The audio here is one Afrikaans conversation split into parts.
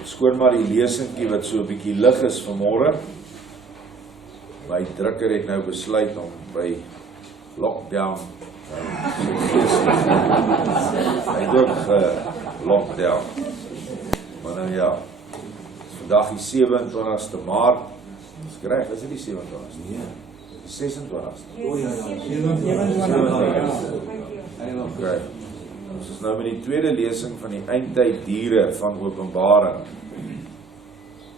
Verskoon maar die lesingkie wat so 'n bietjie lig is vanmôre. My drukker het nou besluit om by lockdown hy het ook lockdown. Maar nou ja, vandag die 27ste Maart. Skryf, is dit die 27ste? Nee, die 26ste. O ja, 27ste. Okay. Ons is nou met die tweede lesing van die Eindtyd Diere van openbaring.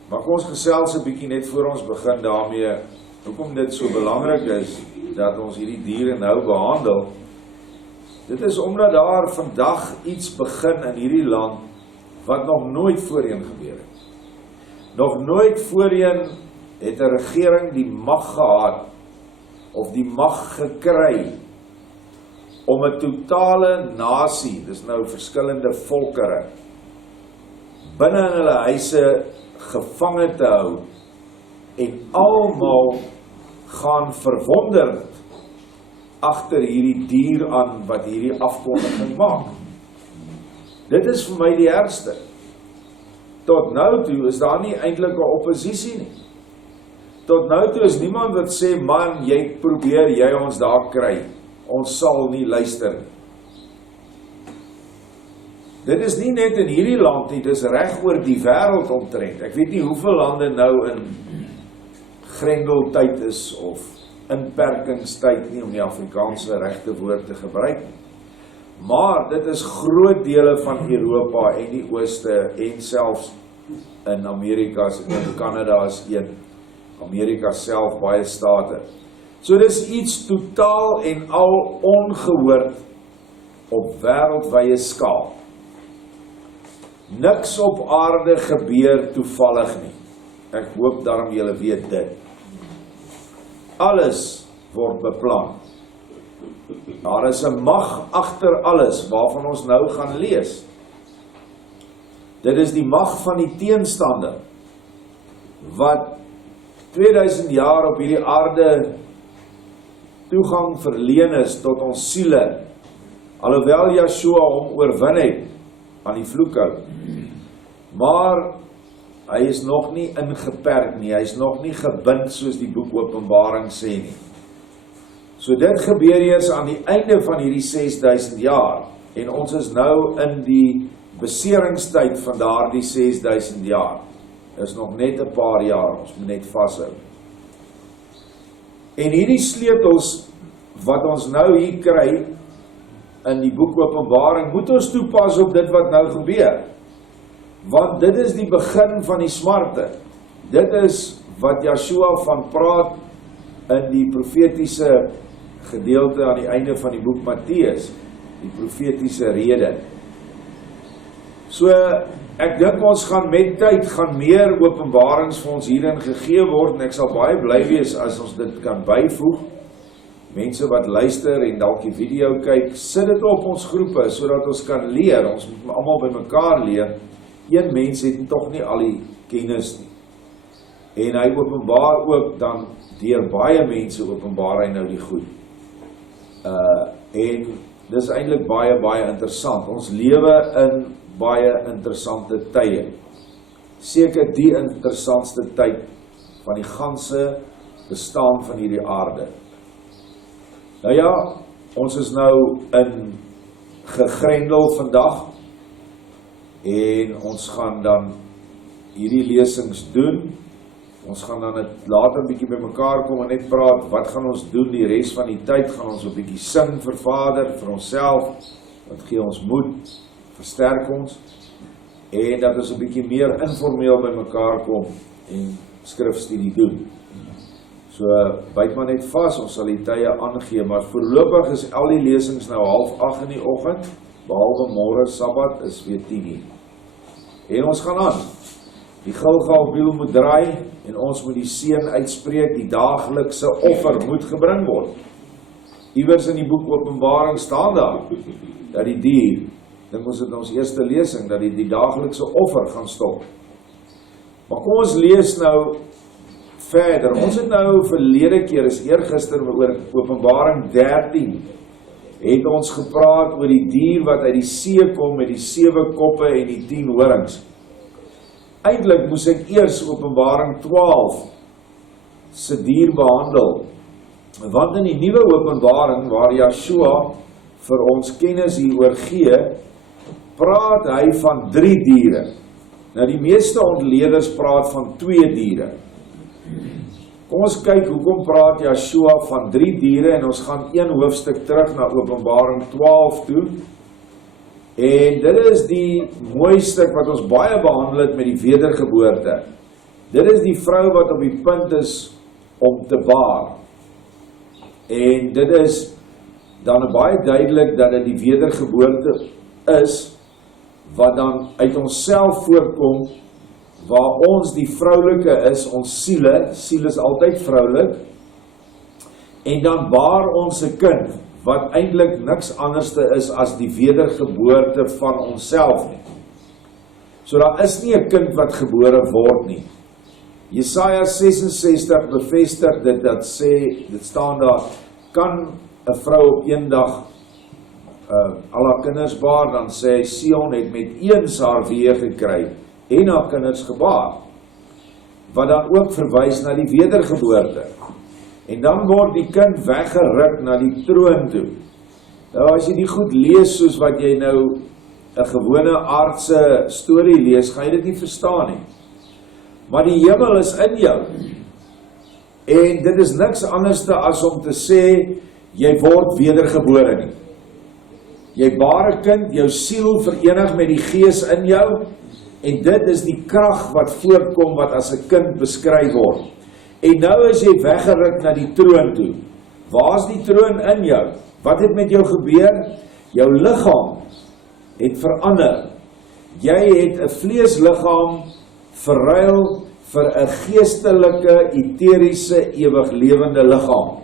Maar kom ons gesels 'n bietjie net voor ons begin daarmee, hoekom dit so belangrik is dat ons hierdie diere nou behandel. Dit is omdat daar vandag iets begin in hierdie land wat nog nooit voorheen gebeur het. Nog nooit voorheen het 'n regering die mag gehad of die mag gekry om 'n totale nasie, dis nou verskillende volkere, binne in hulle huise gevange te hou en almal gaan verwonderd agter hierdie dier aan wat hierdie afkondiging maak. Dit is vir my die ergste. Tot nou toe is daar nie eintlik 'n oppositie nie. Tot nou toe is niemand wat sê, man, jy probeer jy ons daar kry. Ons sal nie luister nie. Dit is nie net in hierdie land nie, dit is reg oor die wêreld omtrent. Ek weet nie hoeveel lande nou in grendeltyd is of inperkingstyd nie, om die Afrikaanse regte woord te gebruik nie. Maar dit is groot dele van Europa en die Ooste en selfs in Amerika, in Kanada is een, Amerika self baie state. So dis iets totaal en al ongehoord op wêreldwye skaal. Niks op aarde gebeur toevallig nie. Ek hoop daarom julle weet dit. Alles word beplan. Daar is 'n mag agter alles waarvan ons nou gaan lees. Dit is die mag van die teenstander wat 2000 jaar op hierdie aarde toegang verleen is tot ons siele, alhoewel Yeshua hom oorwin het aan die vloekhout. Maar hy is nog nie ingeperk nie, hy is nog nie gebind soos die boek Openbaring sê nie. So dit gebeur eers aan die einde van hierdie 6000 jaar en ons is nou in die beseringstyd van daardie 6000 jaar. Is nog net 'n paar jaar, ons moet net vashou. En hierdie sleutels wat ons nou hier kry in die boek Openbaring, moet ons toepas op dit wat nou gebeur. Want dit is die begin van die smarte. Dit is wat Yeshua van praat in die profetiese gedeelte aan die einde van die boek Matteus, die profetiese rede. So, ek dink ons gaan met tyd gaan meer openbarings vir ons hierin gegee word, en ek sal baie bly wees as ons dit kan byvoeg. Mense wat luister en dalk die video kyk, sit dit op ons groepe, sodat ons kan leer, ons moet almal by mekaar leer. Een mens het tog nie al die kennis nie. En hy openbaar ook dan, deur baie mense openbaar hy nou die goed. En dis eintlik baie, baie interessant. Ons lewe in baie interessante tye. Seker die interessantste tyd van die ganse bestaan van hierdie aarde. Nou ja, ons is nou in gegrendel vandag en ons gaan dan hierdie lesings doen. Ons gaan dan later 'n bietjie by mekaar kom en net praat, wat gaan ons doen die res van die tyd? Gaan ons 'n bietjie sing vir Vader, vir onsself, wat gee ons moed, versterk ons, en dat ons 'n bietjie meer informeel by mekaar kom en skrifstudie doen. So, byt maar net vas, ons sal die tye aangee, maar voorlopig is al die lesings nou 7:30 in die oggend, behalwe môre Sabbat is weer 10:00. En ons gaan aan. Die Gilgalwiel moet draai en ons moet die seën uitspreek, die daaglikse offer moet gebring word. Iewers in die boek Openbaring staan daar dat die dier, dink ons het ons eerste lesing, dat die daaglikse offer gaan stop. Maar kom ons lees nou verder. Ons het nou verlede keer, is eergister oor Openbaring 13, het ons gepraat oor die dier wat uit die see kom met die 7 koppe en die 10 horings. Eintlik moes ek eers Openbaring 12 se dier behandel, want in die nuwe Openbaring waar Yeshua vir ons kennis hieroor gee, praat hy van 3 diere. Nou die meeste ontleeders praat van 2 diere. Kom ons kyk hoekom praat Yeshua van 3 diere en ons gaan 1 hoofstuk terug na Openbaring 12 toe. En dit is die mooi stuk wat ons baie behandel het met die wedergeboorte. Dit is die vrou wat op die punt is om te baar. En dit is dan baie duidelik dat dit die wedergeboorte is, wat dan uit onsself voorkom, waar ons die vroulike is, ons siel is altyd vroulik, en dan baar ons 'n kind, wat eintlik niks anderste is as die wedergeboorte van onsself nie. So daar is nie 'n kind wat gebore word nie. Jesaja 66 bevestig dit, dat sê, dit staan daar, kan 'n vrou op een dag al haar kinders baar, dan sê hy, Sion het met eens haar weë gekry, en haar kinders gebaar, wat dan ook verwys na die wedergeboorte. En dan word die kind weggeruk na die troon toe. Nou as jy die goed lees soos wat jy nou 'n gewone aardse storie lees, gaan jy dit nie verstaan nie. Maar die hemel is in jou. En dit is niks anderste as om te sê, jy word wedergebore nie. Jy baar 'n kind, jou siel verenig met die gees in jou, en dit is die krag wat voortkom wat as 'n kind beskryf word. En nou is jy weggeruk na die troon toe. Waar is die troon in jou? Wat het met jou gebeur? Jou liggaam het verander. Jy het 'n vleesliggaam verruil vir 'n geestelike, eteriese, ewiglewende liggaam.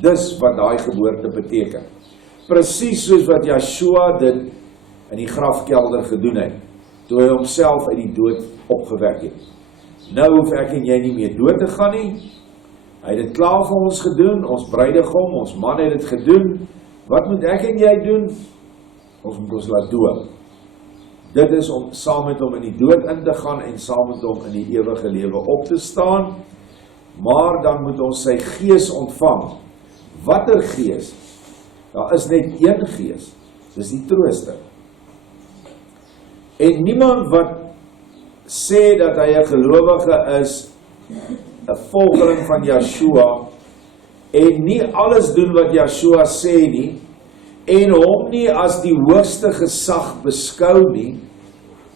Dis wat daai geboorte beteken. Presies soos wat Yeshua dit in die grafkelder gedoen het, toe hy homself uit die dood opgewek het. Nou hoef ek en jy nie meer dood te gaan nie. Hy het dit klaar vir ons gedoen, ons bruidegom, ons man het dit gedoen. Wat moet ek en jy doen? Ons moet ons laat doop. Dit is om saam met hom in die dood in te gaan en saam met hom in die ewige lewe op te staan. Maar dan moet ons sy gees ontvang. Watter gees? Daar is net een gees, dis die trooster. En niemand wat sê dat hy 'n gelowige is, 'n volgeling van Yeshua, en nie alles doen wat Yeshua sê nie, en hom nie as die hoogste gesag beskou nie,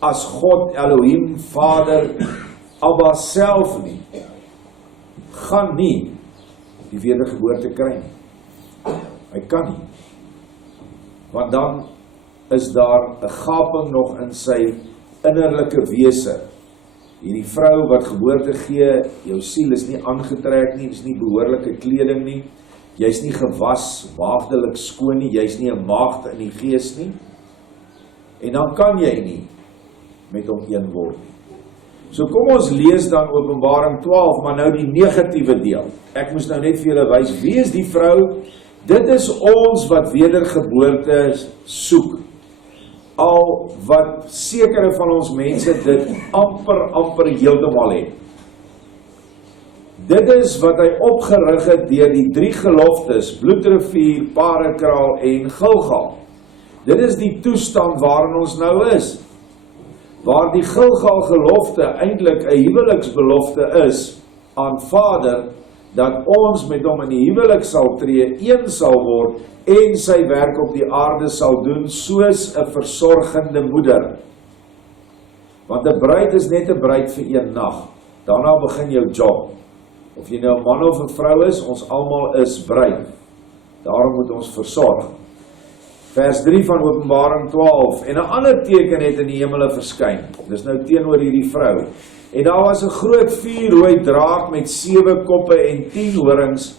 as God, Elohim, Vader, Abba self nie, gaan nie die wedergeboorte kry nie. Hy kan nie. Want dan is daar 'n gaping nog in sy innerlike wese. Hierdie vrou wat geboorte gee, jou siel is nie aangetrek nie, is nie behoorlike kleding nie, jy's nie gewas, maagdelik skoon nie, jy's nie 'n maagd in die gees nie, en dan kan jy nie met hom een word nie. So kom ons lees dan Openbaring 12, maar nou die negatiewe deel. Ek moes nou net vir julle wys, wie is die vrou? Dit is ons wat wedergeboorte soek. Al wat sekere van ons mense dit amper heeltemal het. Dit is wat hy opgerig het deur die 3 geloftes, bloedrivier, parekraal en Gilgal. Dit is die toestand waarin ons nou is. Waar die Gilgal gelofte eintlik 'n huweliksbelofte is aan Vader, dat ons met hom in die huwelik sal tree, een sal word, en sy werk op die aarde sal doen, soos 'n versorgende moeder. Want 'n bruid is net 'n bruid vir een nag. Daarna begin jou job. Of jy nou 'n man of 'n vrou is, ons almal is bruid. Daarom moet ons versorg. Vers 3 van Openbaring 12, en 'n ander teken het in die hemele verskyn. Dis nou teenoor hierdie vrou. En daar was 'n groot vuurrooi draak met 7 koppe en 10 horings,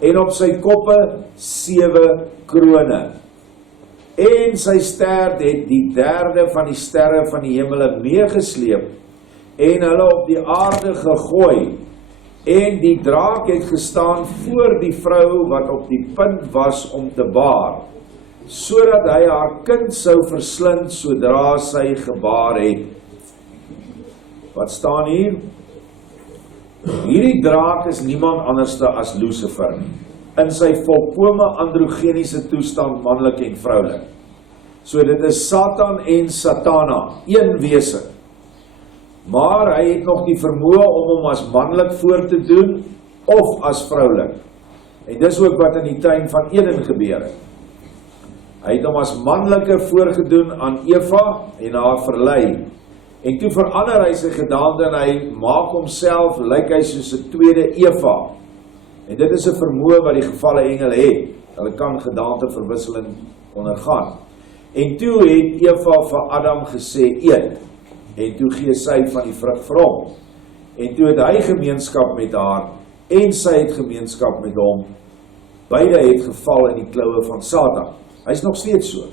en op sy koppe 7 krone. En sy stert het die 3de van die sterre van die hemele meegesleep, en hulle op die aarde gegooi. En die draak het gestaan voor die vrou wat op die punt was om te baar, sodat hy haar kind sou verslind sodra sy gebaar het. Wat staan hier? Hierdie draak is niemand anderste as Lucifer, in sy volkome androgeniese toestand, manlik en vroulik. So dit is Satan en Satana, een wese. Maar hy het nog die vermoë om hom as manlik voor te doen, of as vroulik. En dis ook wat in die tuin van Eden gebeur het. Hy het hom as manlike voorgedoen aan Eva en haar verlei. En toe verander hy sy gedaante en hy maak homself, lyk hy soos 'n tweede Eva. En dit is 'n vermoë wat die gevalle engele het. Hulle kan gedaanteverwisseling ondergaan. En toe het Eva vir Adam gesê, eet. En toe gee sy van die vrug vir hom. En toe het hy gemeenskap met haar, en sy het gemeenskap met hom. Beide het geval in die kloue van Satan. Hy is nog steeds so.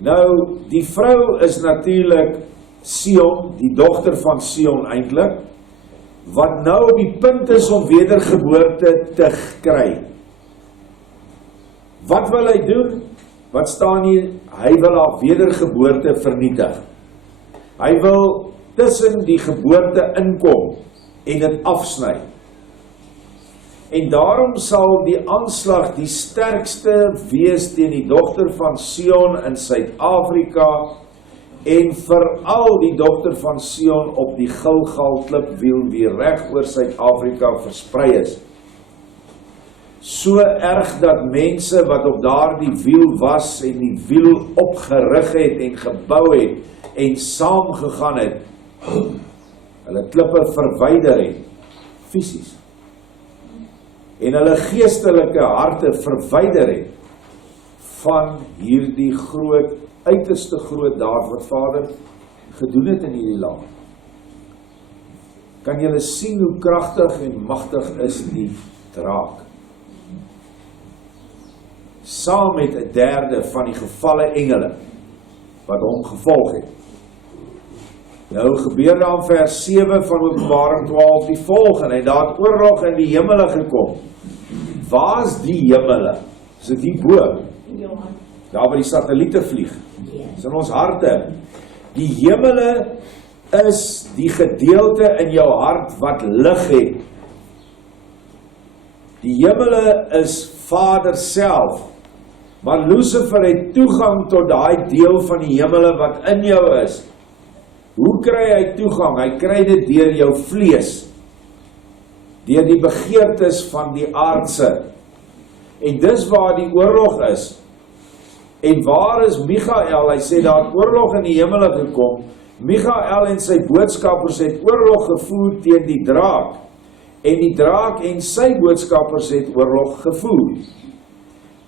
Nou, die vrou is natuurlik Sion, die dogter van Sion eintlik, wat nou op die punt is om wedergeboorte te kry. Wat wil hy doen? Wat staan hier? Hy wil haar wedergeboorte vernietig. Hy wil tussen die geboorte inkom en dit afsny. En daarom sal die aanslag die sterkste wees teen die dogter van Sion in Suid-Afrika en veral die dogter van Sion op die Gilgal klipwiel wie reg oor Suid-Afrika versprei is. So erg dat mense wat op daardie wiel was en die wiel opgerig het en gebou het en saam gegaan het, hulle klippe verwyder het, fisies. En hulle geestelike harte verwyder het van hierdie groot, uiterste groot daad wat Vader gedoen het in hierdie land. Kan julle sien hoe kragtig en magtig is die draak? Saam met 'n derde van die gevalle engele wat hom gevolg het. Nou gebeur daar in vers 7 van Openbaring 12 die volgende, en daar het oorlog in die hemele gekom. Waar is die hemele? Is dit die bo? Daar waar die satelliete vlieg. Dis in ons harte. Die hemele is die gedeelte in jou hart wat lig het. Die hemele is Vader self. Maar Lucifer het toegang tot daai deel van die hemele wat in jou is. Hoe kry hy toegang? Hy kry dit deur jou vlees. Deur die begeertes van die aardse. En dis waar die oorlog is. En waar is Michael? Hy sê daar het oorlog in die hemele gekom. Michael en sy boodskappers het oorlog gevoer teen die draak. En die draak en sy boodskappers het oorlog gevoer.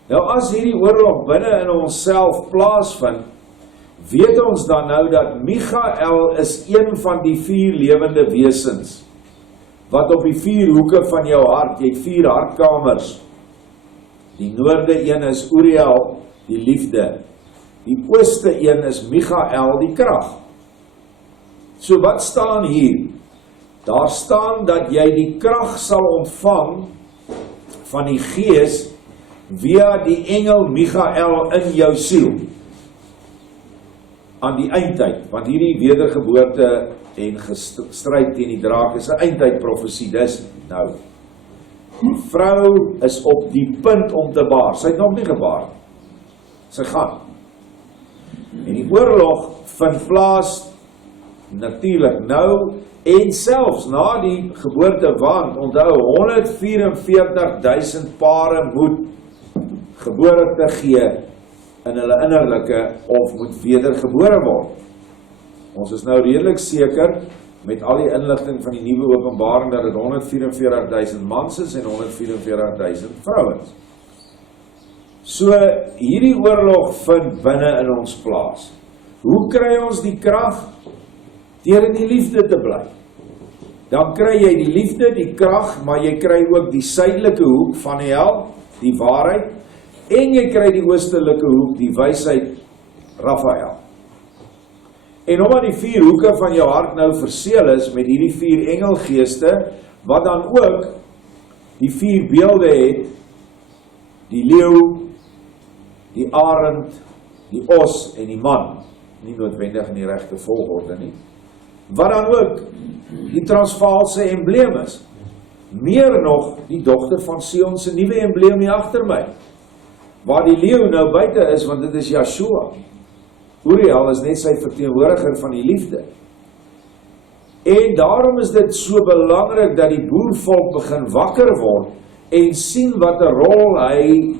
Nou as hierdie oorlog binne in onsself plaasvind, weet ons dan nou dat Michael is een van die 4 lewende wesens, wat op die 4 hoeke van jou hart, jy het 4 hartkamers. Die noorde een is Uriel, die liefde. Die ooste een is Michael, die krag. So wat staan hier? Daar staan dat jy die krag sal ontvang van die Gees via die engel Michael in jou siel. Aan die eindtyd, want hierdie wedergeboorte en gestryd teen die draak is 'n eindtyd profesie, dis nou. Die vrou is op die punt om te baar, sy het nog nie gebaar, sy gaan. En die oorlog vind plaas natuurlik nou, en selfs na die geboorte, want onthou 144.000 pare moet gebore te gee in hulle innerlike of moet wedergebore word. Ons is nou redelik seker met al die inligting van die nuwe openbaring dat dit 144.000 mans is en 144.000 vrouens. So hierdie oorlog vind binne in ons plaas. Hoe kry ons die krag? Deur in die liefde te bly. Dan kry jy die liefde, die krag, maar jy kry ook die suidelike hoek van die hel, die waarheid, en jy kry die oostelike hoek, die wysheid, Raphael. En omdat die 4 hoeke van jou hart nou verseël is met hierdie 4 engelgeeste, wat dan ook die 4 beelde het, die leeu, die arend, die os en die man, nie noodwendig in die regte volgorde nie, wat dan ook die Transvaalse embleem is. Meer nog, die dogter van Sion se nuwe embleem hier agter my, waar die leeu nou buite is, want dit is Yeshua. Uriel is net sy verteenwoordiger van die liefde. En daarom is dit so belangrik dat die boervolk begin wakker word en sien wat 'n rol hy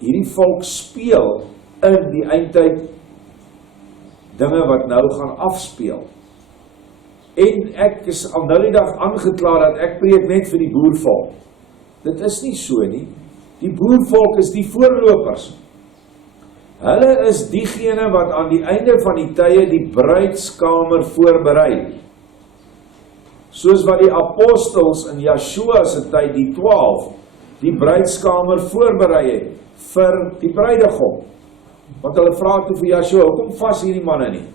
hierdie volk speel in die eindtyd dinge wat nou gaan afspeel. En ek is al nou die dag aangekla dat ek preek net vir die boervolk. Dit is nie so nie. Die boervolk is die voorlopers. Hulle is diegene wat aan die einde van die tye die bruidskamer voorberei. Soos wat die apostels in Yeshua se tyd, die 12, die bruidskamer voorberei het vir die bruidegom. Want hulle vra toe vir Yeshua, hoekom vas hierdie manne nie?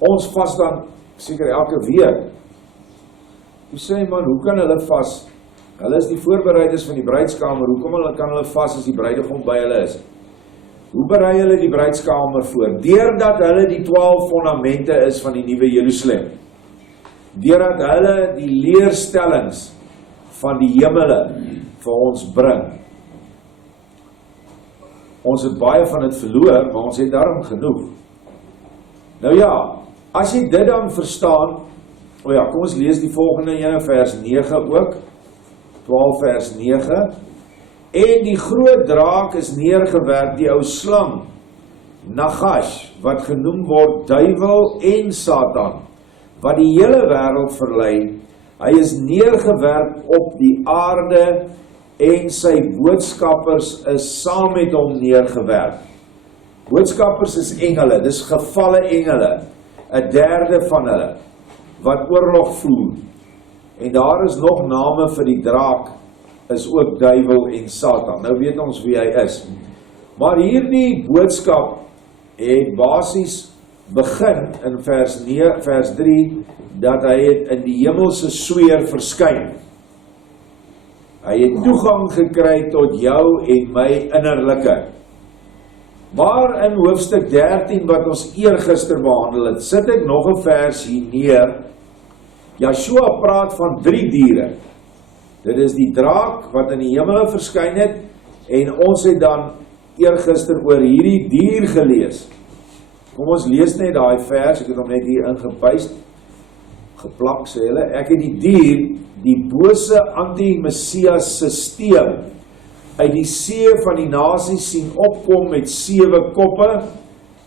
Ons vas dan seker elke week. Jy sê man, hoe kan hulle vas? Hulle is die voorbereiders van die bruidskamer, hoekom kan hulle vas as die bruidegom by hulle is? Hoe berei hulle die bruidskamer voor? Deurdat hulle die 12 fondamente is van die nuwe Jerusalem. Deurdat hulle die leerstellings van die hemele vir ons bring. Ons het baie van dit verloor, maar ons het daarom genoeg. Nou ja, as jy dit dan verstaan, kom ons lees die volgende ene vers 9 ook, 12 vers 9, en die groot draak is neergewerp, die ou slang, Nagash, wat genoem word duiwel en Satan, wat die hele wêreld verlei, hy is neergewerp op die aarde, en sy boodskappers is saam met hom neergewerp. Boodskappers is engele, dis gevalle engele, 'n derde van hulle, wat oorlog voer. En daar is nog name vir die draak, is ook duiwel en Satan. Nou weet ons wie hy is. Maar hierdie boodskap het basies begin in vers 3, dat hy het in die hemelse sweer verskyn. Hy het toegang gekry tot jou en my innerlike. Maar in hoofstuk 13 wat ons eergister behandel het, sit ek nog 'n vers hier neer. Yeshua praat van 3 diere. Dit is die draak wat in die hemele verskyn het, en ons het dan eergister oor hierdie dier gelees. Kom ons lees net daai vers, ek het hom net hier ingepaste, geplak sê hulle, ek het die dier, die bose anti-Messias sisteem, uit die see van die nasies sien opkom met 7 koppe,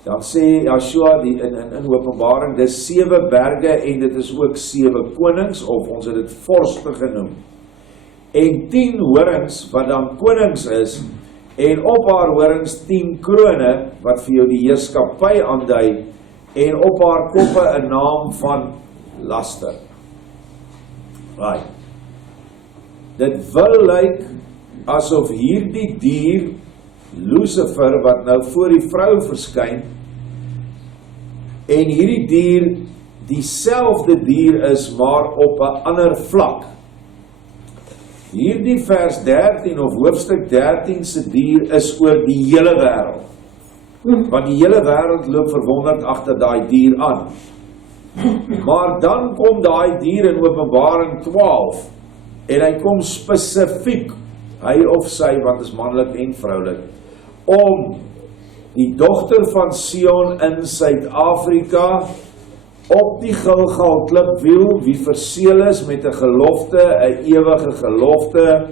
dan sê Yeshua in openbaring, dit is 7 berge en dit is ook 7 konings, of ons het dit vorste genoem. En 10 horings, wat dan konings is, en op haar horings 10 krone, wat vir jou die heerskappy aandui, en op haar koppe 'n naam van laster. Right. Dit wil lyk asof hierdie dier, Lucifer, wat nou voor die vrou verskyn, en hierdie dier dieselfde dier is, maar op 'n ander vlak. Hierdie vers 13 of hoofstuk 13 se dier is oor die hele wêreld. Want die hele wêreld loop verwonderd agter daai dier aan. Maar dan kom daai dier in Openbaring 12 en hy kom spesifiek, hy of sy, wat is manlik en vroulik, om die dogter van Sion in Suid-Afrika op die Gilgal klipwiel, wie verseël is met 'n gelofte, 'n ewige gelofte,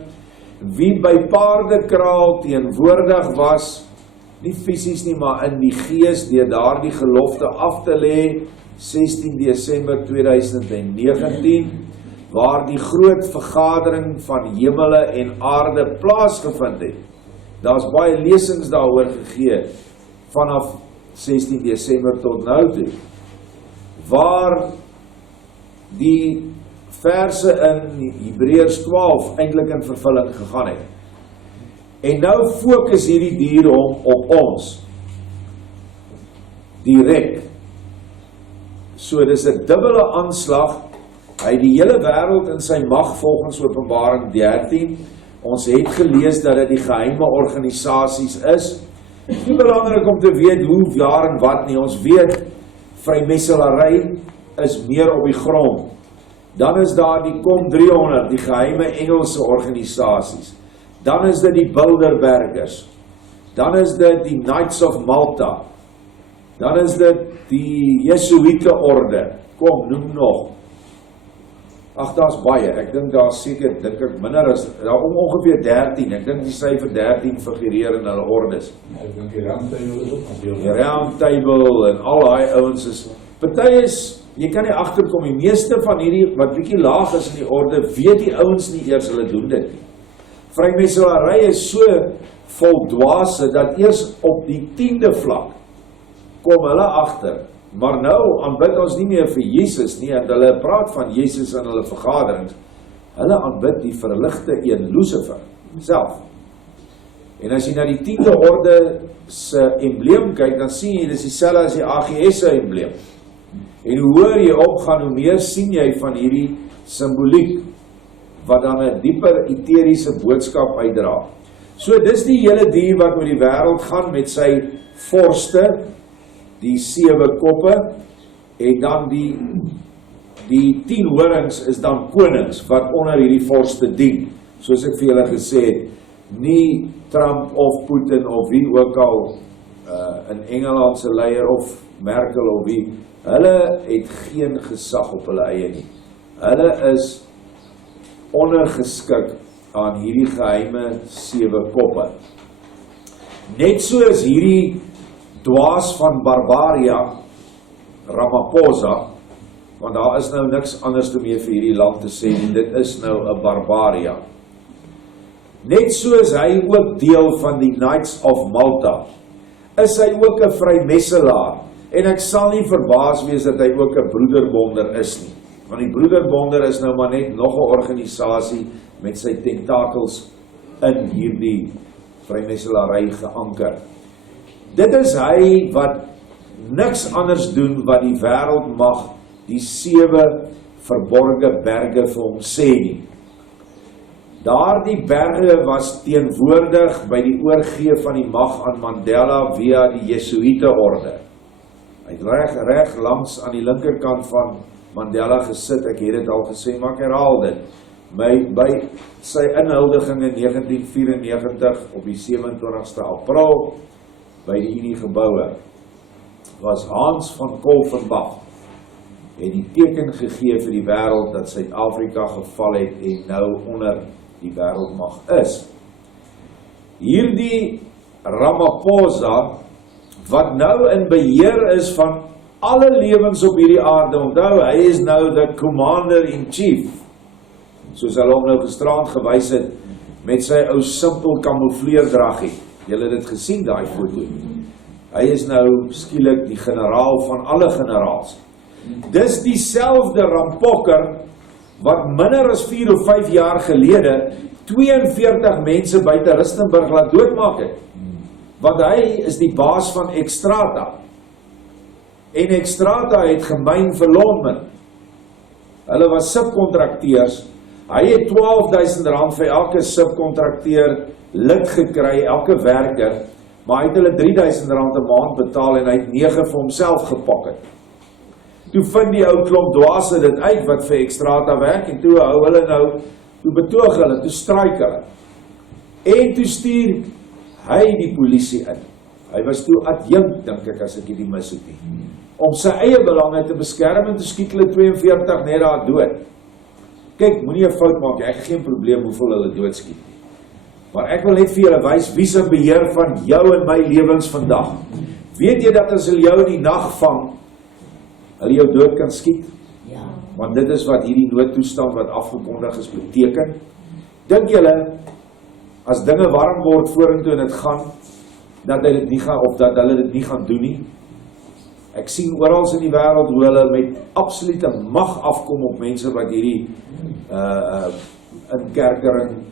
wie by paardekraal teenwoordig was, nie fisies nie, maar in die gees, deur daardie gelofte af te lê, 16 Desember 2019, waar die groot vergadering van hemele en aarde plaasgevind het. Daar's baie lesings daaroor gegee, vanaf 16 Desember tot nou toe, waar die verse in Hebreërs 12 eintlik in vervulling gegaan het. En nou fokus hierdie dier op ons, direk. So dis 'n dubbele aanslag. Hy het die hele wêreld in sy mag volgens Openbaring 13. Ons het gelees dat dit die geheime organisasies is. Nie belangrik om te weet hoe, waar en wat nie. Ons weet, vrymesselary is meer op die grond. Dan is daar die COM 300, die geheime Engelse organisasies. Dan is dit die Bilderbergers. Dan is dit die Knights of Malta. Dan is dit die Jesuïte orde. Kom, noem nog. Ag, daar's baie. Ek dink daar seker, dink ek minder as daar ongeveer 13. Ek dink die syfer 13 figureer in hulle ordes. Ek dink die Roundtable is ook nog deel. Die Roundtable en al daai ouens is party is, jy kan nie agterkom, die meeste van hierdie wat bietjie laag is in die orde, weet die ouens nie eers hulle doen dit nie. Vrymetselary is so vol dwaase dat eers op die 10de vlak kom hulle agter. Maar nou aanbid ons nie meer vir Jesus nie, en hulle praat van Jesus in hulle vergaderings. Hulle aanbid die verligte een, Lucifer, self. En as jy na die 10de orde se embleem kyk, dan sien jy, dis dieselfde as die AGS se embleem. En hoe hoër jy opgaan, hoe meer sien jy van hierdie simboliek, wat dan 'n dieper eteriese boodskap uitdra. So dis die hele dier wat oor die wêreld gaan met sy vorste, die 7 koppe, en dan die 10 horings is dan konings wat onder hierdie vorste dien. Soos ek vir julle gesê het, nie Trump of Putin of wie ook al in Engeland se leier of Merkel of wie, hulle het geen gesag op hulle eie nie. Hulle is ondergeskik aan hierdie geheime 7 koppe. Net so is hierdie dwaas van Barbaria, Ramaphosa, want daar is nou niks anders te meer vir hierdie land te sê, en dit is nou 'n Barbaria. Net so is hy ook deel van die Knights of Malta, is hy ook 'n vrymesselaar, en ek sal nie verbaas wees dat hy ook 'n broederbonder is nie, want die broederbonder is nou maar net nog 'n organisasie met sy tentakels in hierdie vrymesselary geanker. Dit is hy wat niks anders doen wat die wêreld mag die 7 verborge berge vir hom sê nie. Daardie berge was teenwoordig by die oorgee van die mag aan Mandela via die Jesuïte orde. Hy het reg langs aan die linkerkant van Mandela gesit, ek het dit al gesê, maar ek herhaal dit. By sy inhuldiging in 1994 op die 27ste April by die Unie geboue, was Hans van Kolvenbach, het die teken gegee vir die wêreld dat Suid-Afrika geval het en nou onder die wêreldmag is. Hierdie Ramaphosa, wat nou in beheer is van alle lewens op hierdie aarde, onthou, hy is nou the commander-in-chief, soos hulle hom nou gisterand gewys het, met sy ou simpel kamoufleerdragie. Julle het dit gesien, daai foto. Hy is nou skielik die generaal van alle generaals. Dis dieselfde rampokker wat minder as 4 of 5 jaar gelede 42 mense buite Rustenburg laat doodmaak het. Want hy is die baas van Xstrata. En Xstrata het gemyn vir Londen. Hulle was subkontrakteurs. Hy het R12.000 vir elke subkontrakteur lid gekry, elke werker, maar hy het hulle R3.000 'n maand betaal en hy het 9 vir homself gepak het. Toe vind die ou klomp dwaase dit uit wat vir Xstrata werk, en toe hou hulle nou, toe betoog hulle, toe straik hulle. En toe stuur hy die polisie in. Hy was toe adjunkt, dink ek, as ek hierdie mis het nie, om sy eie belange te beskerm, en toe skiet hulle 42 net daar dood. Kyk, moenie 'n fout maak, ek het geen probleem hoeveel hulle doodskiet nie. Maar ek wil net vir julle wys wie se beheer van jou en my lewens vandag. Weet jy dat as hulle jou in die nag vang, hulle jou dood kan skiet? Ja. Want dit is wat hierdie noodtoestand wat afgekondig is beteken. Dink julle, as dinge warm word vorentoe en dit gaan, dat hy dit nie gaan, of dat hulle dit nie gaan doen nie? Ek sien oral in die wêreld hoe hulle met absolute mag afkom op mense wat hierdie inkerkering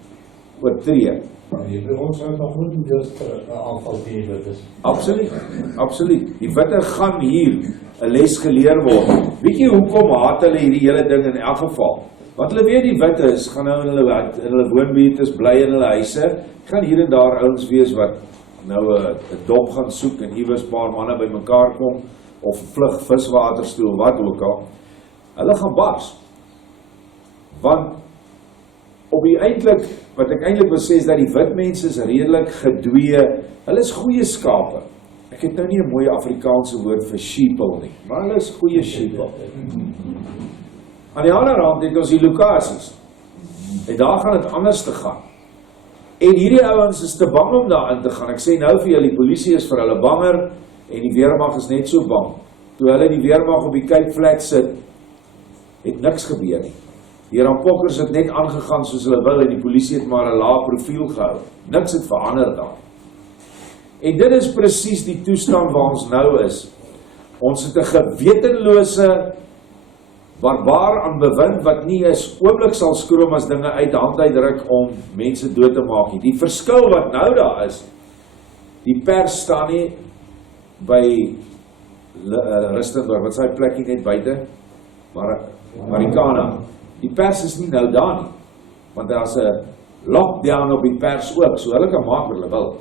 oortree. By ons sou nog goed deels aanval teen dit is. Absoluut, absoluut. Die witte gaan hier 'n les geleer word. Weet jy hoekom haat hulle hierdie hele ding in elk geval? Want hulle weet die witte is, gaan nou in hulle woonbuurte bly in hulle huise, gaan hier en daar ouens wees wat nou 'n dop gaan soek en iewers 'n paar manne bymekaar kom, of vlug viswaters toe, of wat ook al. Hulle gaan bars. Want wat ek eintlik wil sê is dat die wit mense is redelik gedwee, hulle is goeie skape. Ek het nou nie 'n mooi Afrikaanse woord vir sheeple nie, maar hulle is goeie sheeple. Aan die ander hand het ons die Lucases. En daar gaan het anders te gaan. En hierdie ouens is te bang om daarin te gaan. Ek sê nou vir julle, die polisie is vir hulle banger, en die weermag is net so bang. Toe hulle die weermag op die kypvlek sit, het niks gebeur nie. Die rampokkers het net aangegaan soos hulle wil, en die polisie het maar 'n lae profiel gehou. Niks het verander daar. En dit is presies die toestand waar ons nou is. Ons het 'n gewetenlose barbaar aan bewind wat nie eens oomblik sal skroom as dinge uit de hand uitdruk om mense dood te maak nie. Die verskil wat nou daar is, die pers staan nie by Rustenburg, wat is die plekkie net buite? Marikana. Die pers is nie nou daar nie, want daar is 'n lockdown op die pers ook, so hulle kan maak wat hulle wil.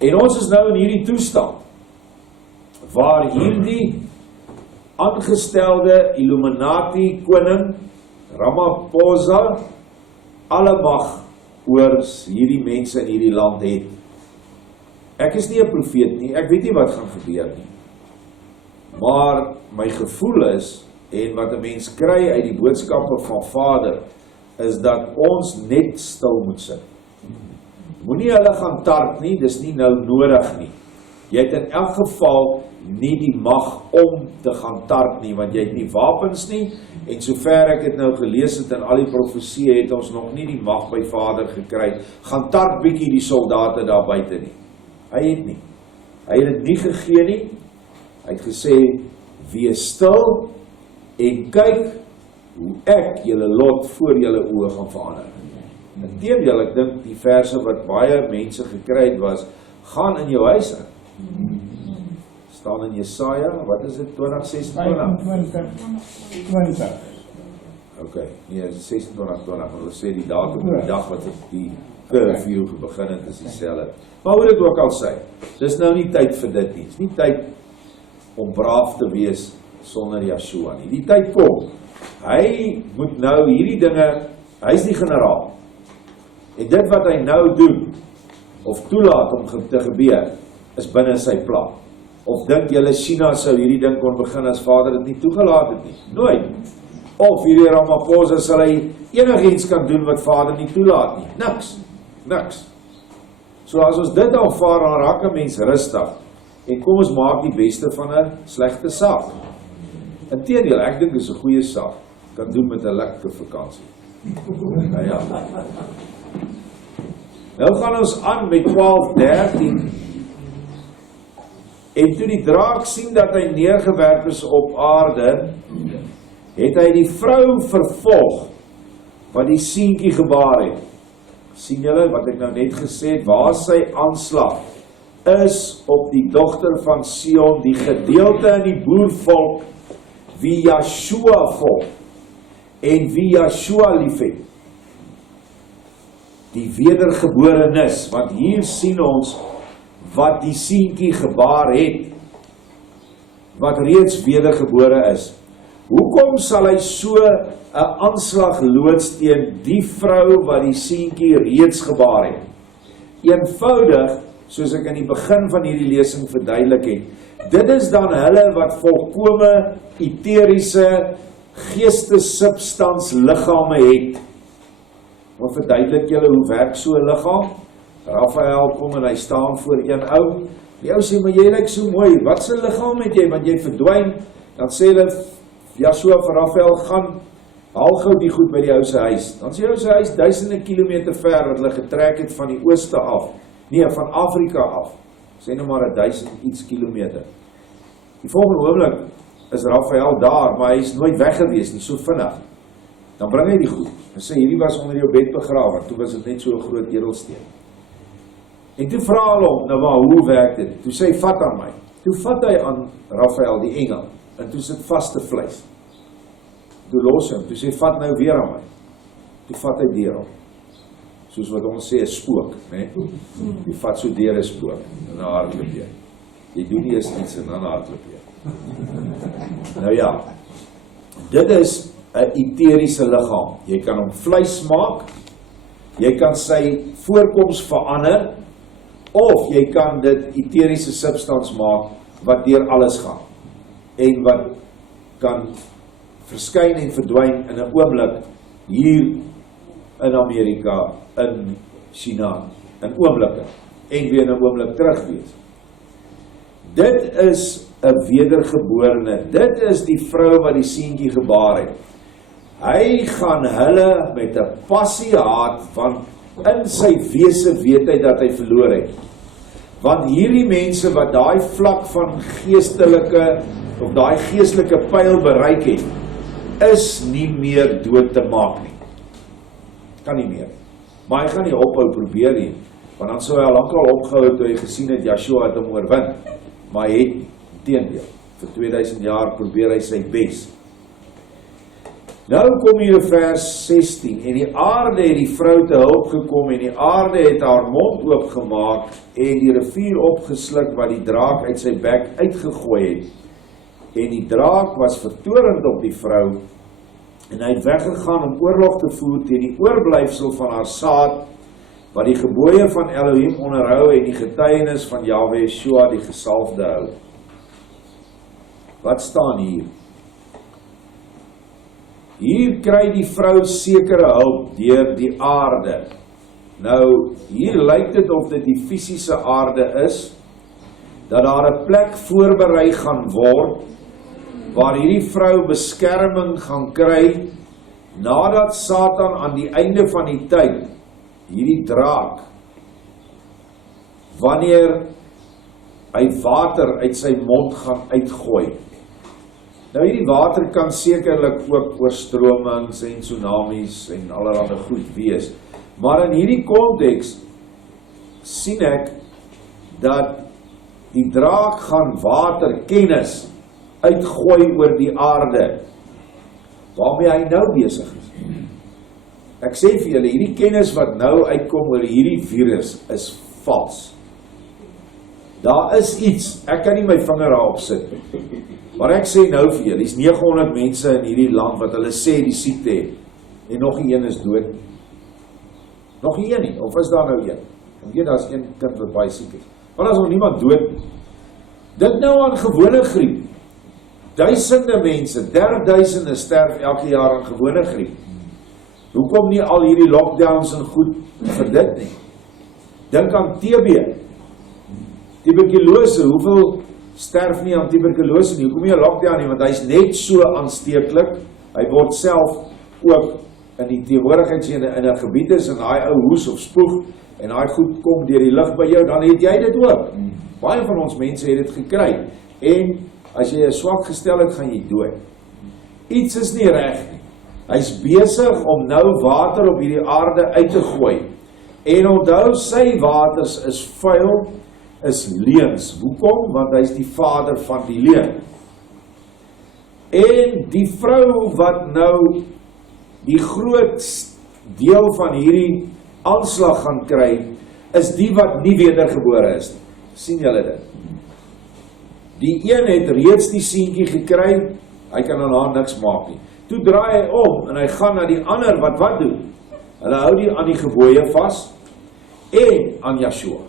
En ons is nou in hierdie toestand, waar hierdie aangestelde Illuminati koning, Ramaphosa, alle mag oor hierdie mense in hierdie land het. Ek is nie 'n profeet nie, ek weet nie wat gaan gebeur nie. Maar my gevoel is, en wat 'n mens kry uit die boodskappe van Vader, is dat ons net stil moet sit. Moenie hulle gaan tart nie, dis nie nou nodig nie. Jy het in elk geval nie die mag om te gaan tart nie, want jy het nie wapens nie, en sover ek het nou gelees het in al die profesie, het ons nog nie die mag by Vader gekry, gaan tart bietjie die soldate daar buite nie. Hy het nie. Hy het dit nie gegee nie. Hy het gesê, wees stil, en kyk hoe ek julle lot voor julle oë gaan verander. Inteendeel, ek dink die verse wat baie mense gekry het was, gaan in jou huis in. Staan in Jesaja, wat is dit, 20:26? 20. Ok, nee, 26:20, hulle sê die datum, die dag wat die curfew begin het, is dieselfde. Maar hoe dit ook al sê, dis nou nie tyd vir dit nie, dis nie tyd om braaf te wees sonder Yeshua nie. Die tyd kom, hy moet nou hierdie dinge, hy is die generaal, en dit wat hy nou doen, of toelaat om te gebeur, is binne sy plan. Of dink julle China sou hierdie ding kon begin as Vader dit nie toegelaat het nie? Nooit. Of hierdie Ramaphosa sal hy enigiets kan doen wat Vader nie toelaat nie? Niks. So as ons dit aanvaar, dan raak 'n mens rustig. En kom ons maak die beste van 'n slegte saak. Inteendeel, ek dink is 'n goeie saak. Kan doen met 'n lekker vakansie. Nou ja. Nou gaan ons aan met 12:13. En toe die draak sien dat hy neergewerp is op aarde, het hy die vrou vervolg, wat die seentjie gebaar het. Sien julle wat ek nou net gesê het, waar sy aanslag is op die dogter van Sion, die gedeelte in die boervolk, wie Yeshua volg, en wie Yeshua liefhet. Die wedergeborenes, want hier sien ons, wat die seentjie gebaar het, wat reeds wedergebore is. Hoekom sal hy so 'n aanslag loods teen die vrou wat die seentjie reeds gebaar het? Eenvoudig, soos ek in die begin van hierdie lesing verduidelik het, dit is dan hulle wat volkome eteriese geestessubstans liggame het. Maar verduidelik julle hoe werk so 'n liggaam? Raphael kom en hy staan voor een ou. Die ou sê, maar jy lyk so mooi, wat se liggaam het jy, want jy verdwyn. Dan sê hulle, Yeshua vir Raphael, gaan, haal gou die goed by die ou se huis. Dan sê die ou se huis duisende kilometer ver, wat hulle getrek het van die ooste af. Nee, van Afrika af. Sê nou maar 1000 iets kilometer. Die volgende oomblik is Raphael daar, maar hy is nooit weg gewees nie, so vinnig. Dan bring hy die goed. Hy sê, hierdie was onder jou bed begrawe, toe was dit net so 'n groot edelsteen. En toe vra hulle hom, nou maar, hoe werk dit? Toe sê hy, vat aan my. Toe vat hy aan Raphael, die engel, en toe sit vaste vleis. Toe los hom, toe sê, vat nou weer aan my. Toe vat hy deur hom. Soos wat ons sê, 'n spook, né? Jy vat so deur 'n spook, en dan hardloop jy. Jy doen nie eens iets en dan hardloop jy. Nou ja, Dit is 'n eteriese liggaam. Jy kan hom vleis maak, jy kan sy voorkoms verander, of jy kan dit eteriese substans maak, wat deur alles gaan, en wat kan verskyn en verdwyn in 'n oomblik, hier in Amerika, in China, in oomblikke, en weer in 'n oomblik terug wees. Dit is 'n wedergeborene, dit is die vrou wat die seentjie gebaar het. Hy gaan hulle met 'n passie haat, want in sy wese weet hy dat hy verloor het. Want hierdie mense wat daai vlak van geestelike, of daai geestelike pyl bereik het, is nie meer dood te maak nie. Kan nie meer. Maar hy gaan nie ophou probeer nie, want dan sou hy al lankal opgehou toe hy gesien het, Joshua het hom oorwin. Maar hy het teendeel. Vir 2000 jaar probeer hy sy bes. Nou kom hier vers 16, en die aarde het die vrou te hulp gekom, en die aarde het haar mond oopgemaak, en die rivier opgesluk wat die draak uit sy bek uitgegooi het. En die draak was vertorend op die vrou, en hy het weggegaan om oorlog te voer teen die oorblyfsel van haar saad, wat die gebooie van Elohim onderhou en die getuienis van Jahwe Yeshua die gesalfde hou. Wat staan hier? Hier kry die vrou sekere hulp deur die aarde. Nou, hier lyk dit of dit die fisiese aarde is, dat daar 'n plek voorberei gaan word, waar hierdie vrou beskerming gaan kry, nadat Satan aan die einde van die tyd, hierdie draak, wanneer hy water uit sy mond gaan uitgooi. Nou hierdie water kan sekerlik ook oorstromings en tsunamies en allerlei goed wees. Maar in hierdie konteks sien ek dat die draak gaan water, kennis, uitgooi oor die aarde, waarmee hy nou besig is. Ek sê vir julle, hierdie kennis wat nou uitkom oor hierdie virus is vals. Daar is iets, ek kan nie my vinger daarop sit, maar ek sê nou vir julle, is 900 mense in hierdie land wat hulle sê die siekte het, en nog nie een is dood. Nog nie een nie, of is daar nou een? Ek weet, daar is een kind wat baie siek is. Maar daar is nog niemand dood. Dit nou aan gewone griep. Duisende mense, 30.000 sterf elke jaar aan gewone griep. Hoekom nie al hierdie lockdowns en goed vir dit nie? Dink aan TB. Tuberkulose, hoeveel sterf nie aan tuberkulose nie? Hoekom nie 'n lockdown nie? Want hy is net so aansteeklik. Hy word self ook in die teenwoordigheid in 'n gebied is, en daai ou hoes of spoeg, en daai goed kom deur die lug by jou, dan het jy dit ook. Baie van ons mense het dit gekry. En as jy 'n swak gestel het, gaan jy dood. Iets is nie reg nie. Hy's besig om nou water op hierdie aarde uit te gooi. En onthou, sy waters is vuil, is leuns. Hoekom? Want hy is die vader van die leuen. En die vrou wat nou die groot deel van hierdie aanslag gaan kry, is die wat nie wedergebore is. Sien julle dit? Die een het reeds die seentjie gekry, hy kan aan haar niks maak nie. Toe draai hy om, en hy gaan na die ander wat doen? Hulle hou die aan die gebooie vas, en aan Joshua.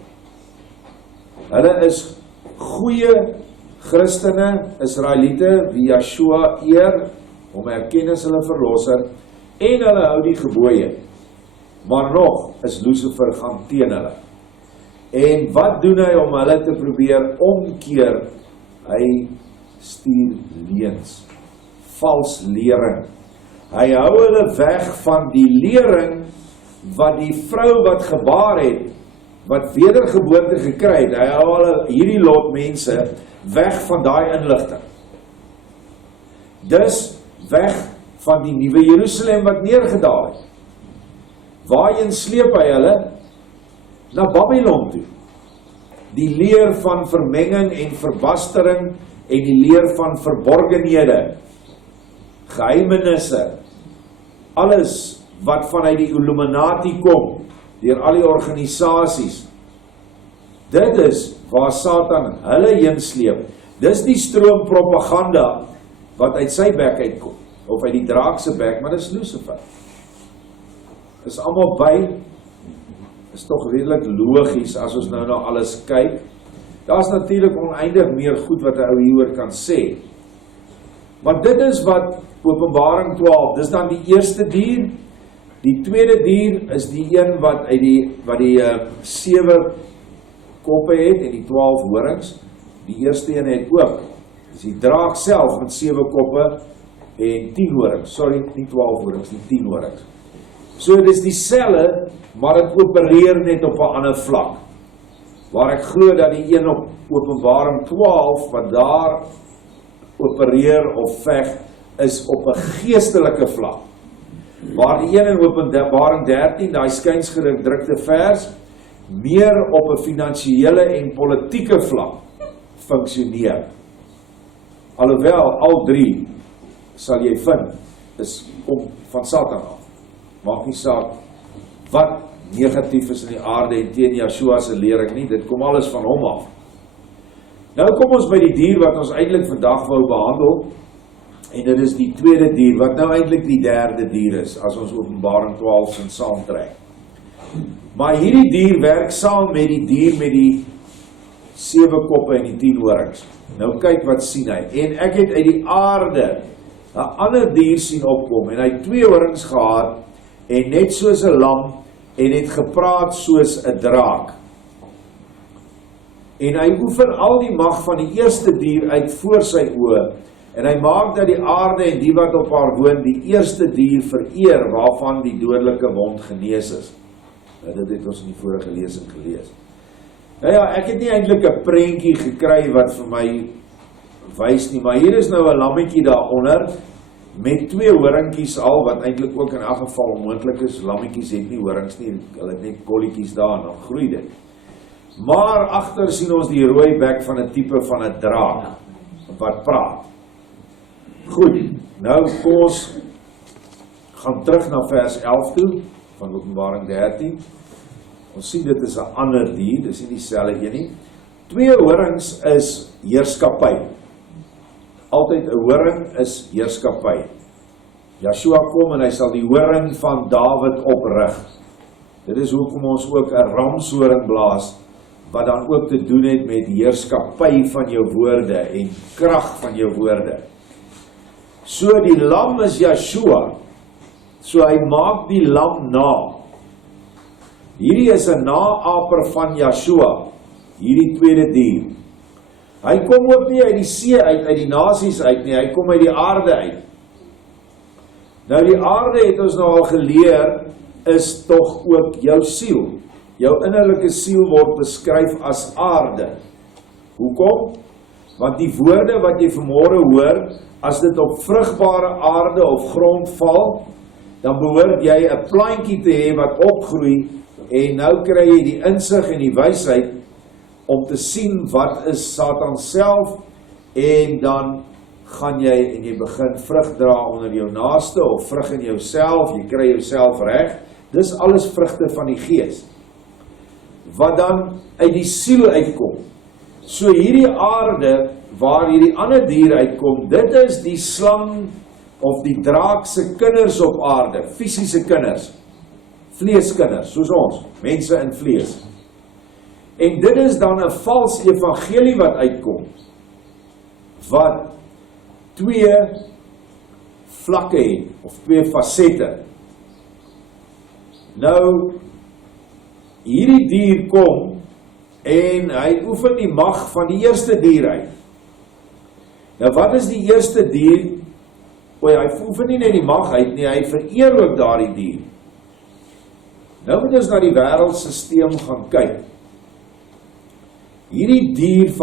Hulle is goeie Christene, Israeliete, wie Joshua eer, om erken as hulle verlosser, en hulle hou die gebooie. Maar nog is Lucifer gaan teen hulle. En wat doen hy om hulle te probeer omkeer? Hy stuur leuns, vals lering. Hy hou hulle weg van die lering wat die vrou wat gebaar het, wat wedergeboorte gekry het, hy hou hulle, hierdie lot mense, weg van daai inligting. Dus weg van die nuwe Jerusalem wat neergedaal het. Waarheen sleep hy hulle? Na Babylon toe. Die leer van vermenging en verbastering, en die leer van verborgenhede, geheimenisse, alles wat vanuit die Illuminati kom, deur al die organisasies. Dit is waar Satan hulle heen sleep. Dis die stroom propaganda wat uit sy bek uitkom. of uit die draak se bek, maar dis Lucifer. Is almal by, is tog redelik logies as ons nou na alles kyk. Daar's natuurlik oneindig meer goed wat 'n ou hieroor kan sê. Maar dit is wat Openbaring 12, dis dan die eerste dier. Die tweede dier is die een wat die 7 koppe het en die 12 horings. Die eerste een het ook. Dis die draak self met 7 koppe en 10 horings. Sorry, nie 12 horings, nie 10 horings. So dis dieselfde, maar dit opereer net op 'n ander vlak. Waar ek glo dat die een op Openbaring 12 wat daar opereer of veg is op 'n geestelike vlak. Waar die een in Openbaring 13, daai skynsgedrukte vers, meer op 'n finansiële en politieke vlak funksioneer. Alhoewel al 3 sal jy vind is kom van Satan af. Maak nie saak wat negatief is in die aarde en teen Yeshua se lering nie, dit kom alles van hom af. Nou kom ons by die dier wat ons eintlik vandag wou behandel, en dit is die tweede dier, wat nou eintlik die derde dier is, as ons Openbaring 12 sin saamtrek. Maar hierdie dier werk saam met die dier met die 7 koppe en die 10 horings. Nou kyk wat sien hy, en ek het uit die aarde 'n ander dier sien opkom, en hy het 2 horings gehad, en net soos 'n lam, en het gepraat soos 'n draak. En hy oefen al die mag van die eerste dier uit voor sy oë, en hy maak dat die aarde en die wat op haar woon, die eerste dier vereer, waarvan die dodelike wond genees is. Dit het ons in die vorige lesing gelees. Nou ja, ek het nie eintlik 'n prentjie gekry wat vir my wys nie, maar hier is nou 'n lammetjie daaronder, met 2 horingkies al, wat eintlik ook in elk geval onmoontlik is. Lammetjies het nie horings nie, hulle het net kolletjies daar, en dan groei dit. Maar agter sien ons die rooi bek van 'n tipe van 'n draak, wat praat. Goed, nou kom ons gaan terug na vers 11 toe, van Openbaring 13. Ons sien dit is 'n ander dier, dis nie dieselfde een nie. 2 horings is heerskappy. Altyd 'n horing is heerskappy. Yeshua kom en hy sal die horing van Dawid oprig. Dit is hoekom ons ook 'n ramshoring blaas, wat dan ook te doen het met heerskappy van jou woorde en krag van jou woorde. So die lam is Yeshua, so hy maak die lam na. Hierdie is 'n naaper van Yeshua, hierdie tweede dier. Hy kom ook nie uit die see uit die nasies uit nie, hy kom uit die aarde uit. Nou die aarde het ons nou al geleer, is tog ook jou siel. Jou innerlike siel word beskryf as aarde. Hoekom? Want die woorde wat jy vanmôre hoor, as dit op vrugbare aarde of grond val, dan behoort jy 'n plantjie te hê wat opgroei, en nou kry jy die insig en die wysheid om te sien wat is Satan self, en dan gaan jy en jy begin vrug dra onder jou naaste, of vrug in jouself, jy kry jouself reg. Dis alles vrugte van die gees, wat dan uit die siel uitkom. So hierdie aarde, waar hierdie ander dier uitkom, dit is die slang, of die draak se kinders op aarde, fisiese kinders, vleeskinders, soos ons, mense in vlees. En dit is dan 'n vals evangelie wat uitkom, wat 2 vlakke het, of 2 fasette. Nou, hierdie dier kom, en hy oefen die mag van die eerste dier uit. Nou wat is die eerste dier? Hy oefen nie net die mag uit nie, hy vereer ook daardie dier. Nou moet ons na die wêreldsisteem gaan kyk. Hierdie dier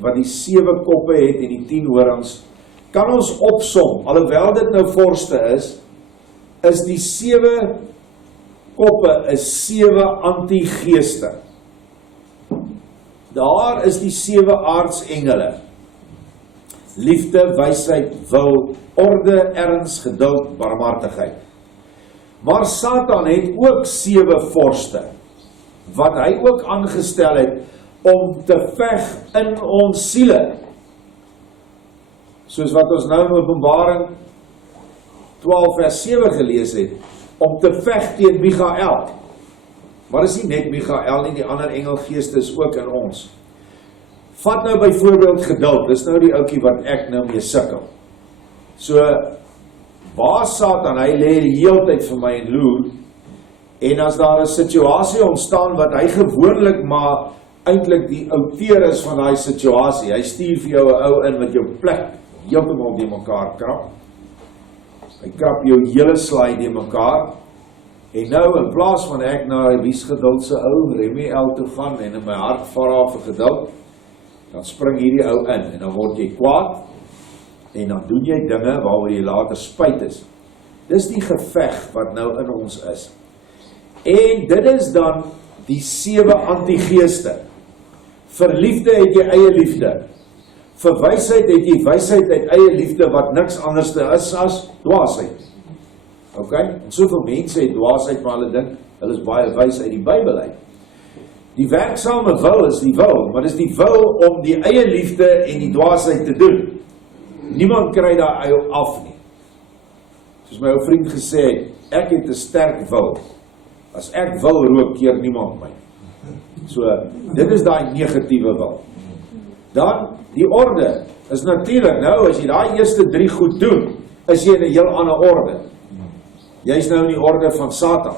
wat die 7 koppe het en die 10 horings, kan ons opsom, alhoewel dit nou vorste is die 7 koppe is 7 antigeeste. Daar is die 7 aardsengele. Liefde, wysheid, wil, orde, erns, geduld, barmhartigheid. Maar Satan het ook 7 vorste, wat hy ook aangestel het, om te veg in ons siele. Soos wat ons nou in Openbaring 12 vers 7 gelees het, om te veg teen Michael. Maar is nie net Michael nie, die ander engelgeeste is ook in ons. Vat nou byvoorbeeld geduld, dis nou die ouetjie wat ek nou mee sukkel. So, waar Satan, hy lê die hele tyd vir my en loer, en as daar 'n situasie ontstaan wat hy gewoonlik maar eintlik die outeur is van daai situasie, hy stuur vir jou 'n ou in wat jou plek heeltemal die mekaar krap. Hy krap jou hele slaai die mekaar. En nou in plaas van ek na wie's geduld se ou Remiel toe gaan en in my hart vra vir geduld, dan spring hierdie ou in en dan word jy kwaad en dan doen jy dinge waaroor jy later spyt is. Dis die geveg wat nou in ons is. En dit is dan die 7 antigeeste. Vir liefde het jy eie liefde. Vir wysheid het jy wysheid uit eie liefde wat niks anders is as dwaasheid. Ok? En soveel mense het dwaasheid, maar hulle dink, hulle is baie wys uit die Bybel uit. Die werksame wil is die wil, maar dis die wil om die eie liefde en die dwaasheid te doen. Niemand kry daar af nie. Soos my ou vriend gesê het, ek het 'n sterk wil. As ek wil rook, keer niemand my. So, dit is daai negatiewe wil. Dan, die orde is natuurlik, nou, as jy daai eerste 3 goed doen, is jy in 'n heel ander orde. Jy is nou in die orde van Satan.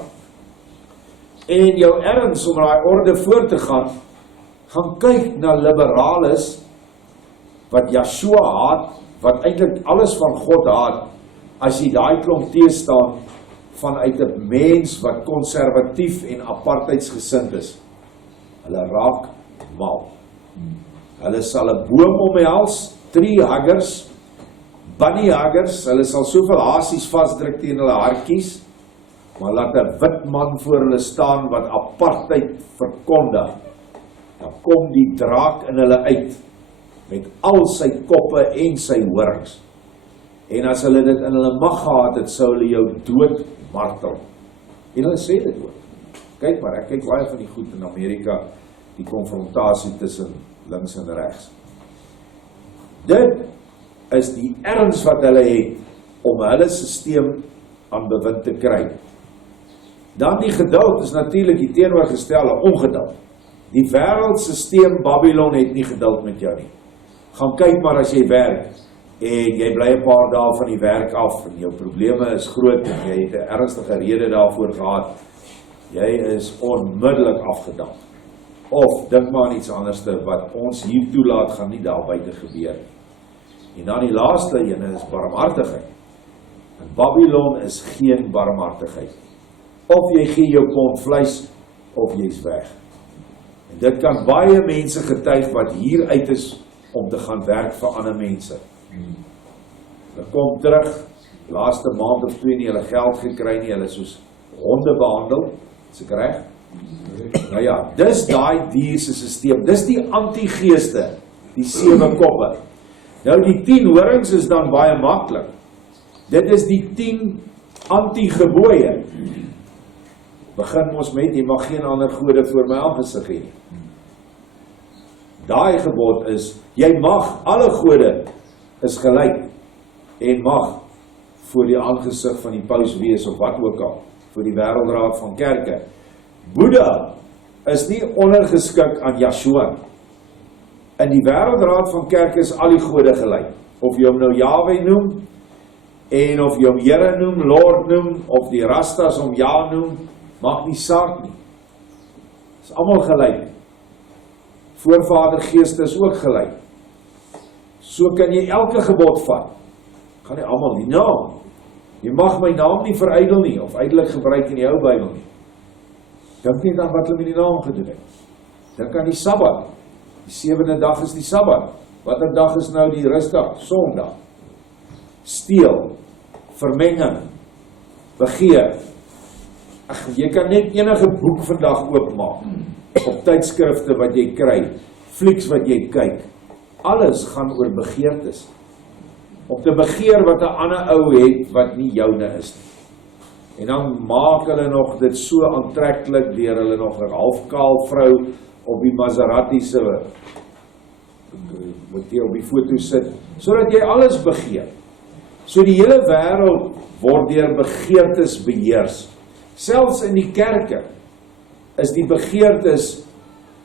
En jou erns om daai orde voor te gaan kyk na liberales, wat Yeshua haat, wat eintlik alles van God haat, as jy daai klomp teestaan, vanuit 'n mens wat konservatief en apartheidsgesind is. Hulle raak mal. Hulle sal 'n boom omhels, tree huggers, bunny huggers, hulle sal soveel hasies vasdruk teen hulle hartjies, maar laat 'n wit man voor hulle staan wat apartheid verkondig. Dan kom die draak in hulle uit, met al sy koppe en sy horings. En as hulle dit in hulle mag gehad het, sou hulle jou dood martel. En hulle sê dit ook. Kyk maar, ek kyk baie van die goed in Amerika, die konfrontasie tussen links en regs. Dit is die erns wat hulle het, om hulle sisteem aan bewind te kry. Dan die geduld is natuurlik die teenoorgestelde ongeduld. Die wêreldsisteem Babylon het nie geduld met jou nie. Gaan kyk maar as jy werk, en jy bly 'n paar dae van die werk af, en jou probleme is groot, en jy het 'n ernstige rede daarvoor gehad, jy is onmiddellik afgedank. Of dink maar aan iets anders wat ons hier toelaat, gaan nie daar buite gebeur. En dan die laaste ene is barmhartigheid. In Babylon is geen barmhartigheid. Of jy gee jou pond vleis, of jy is weg. En dit kan baie mense getuig wat hier uit is om te gaan werk vir ander mense. Hulle kom terug, laaste maand of 2 nie hulle geld gekry nie, hulle is soos honde behandel, is ek reg? Nou ja, dis daai dierse sisteem, dis die antigeeste, die 7 koppe. Nou die 10 horings is dan baie maklik. Dit is die 10 antigebooie. Begin ons met, jy mag geen ander gode voor my aangesig hê. Daai gebod is, jy mag, alle gode is gelyk, en mag voor die aangesig van die paus wees, of wat ook al, voor die wêreldraad van kerke. Boeddha is nie ondergeskik aan Yeshua. In die wêreldraad van kerke is al die gode gelyk. Of jy hom nou Yahweh noem, en of jy hom Here noem, Lord noem, of die Rastas hom Ja noem, maak nie saak nie. Is almal gelyk. Voorvadergeeste is ook gelyk. So kan jy elke gebod vat. Gaan nie almal die naam. Jy mag my naam nie verydel nie, of ydelik gebruik in die ou Bybel nie. Dink nie aan wat hulle met die naam gedoen het. Dink aan die Sabbat. Die 7de dag is die Sabbat. Watter dag is nou die rusdag? Sondag. Steel, vermenging, begeer. Ag, jy kan net enige boek vandag oopmaak, op tydskrifte wat jy kry, flieks wat jy kyk, alles gaan oor begeertes. Om te begeer wat 'n ander ou het, wat nie joune is nie. En dan maak hulle nog dit so aantreklik, deur hulle nog 'n halfkaal vrou op die Maserati se, wat jy op die foto sit, sodat jy alles begeer. So die hele wêreld word deur begeertes beheers. Selfs in die kerke is die begeertes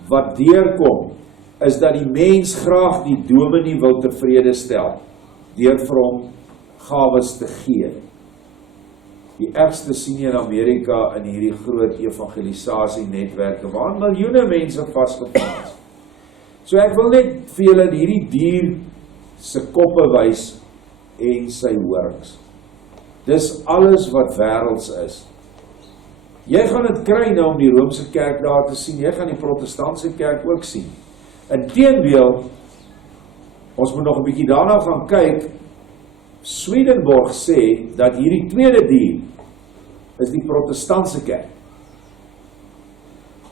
wat deurkom, is dat die mens graag die dominee wil tevrede stel, deur vir hom gawes te gee. Die ergste sien jy in Amerika in hierdie groot evangelisasie netwerke, waar miljoene mense vasgevang is. So ek wil net vir julle hierdie dier se koppe wys en sy horings. Dis alles wat wêrelds is. Jy gaan dit kry nou om die Romeinse kerk daar te sien, jy gaan die protestantse kerk ook sien. Inteendeel, ons moet nog 'n bietjie daarna gaan kyk, Swedenborg sê dat hierdie tweede dier is die protestantse kerk.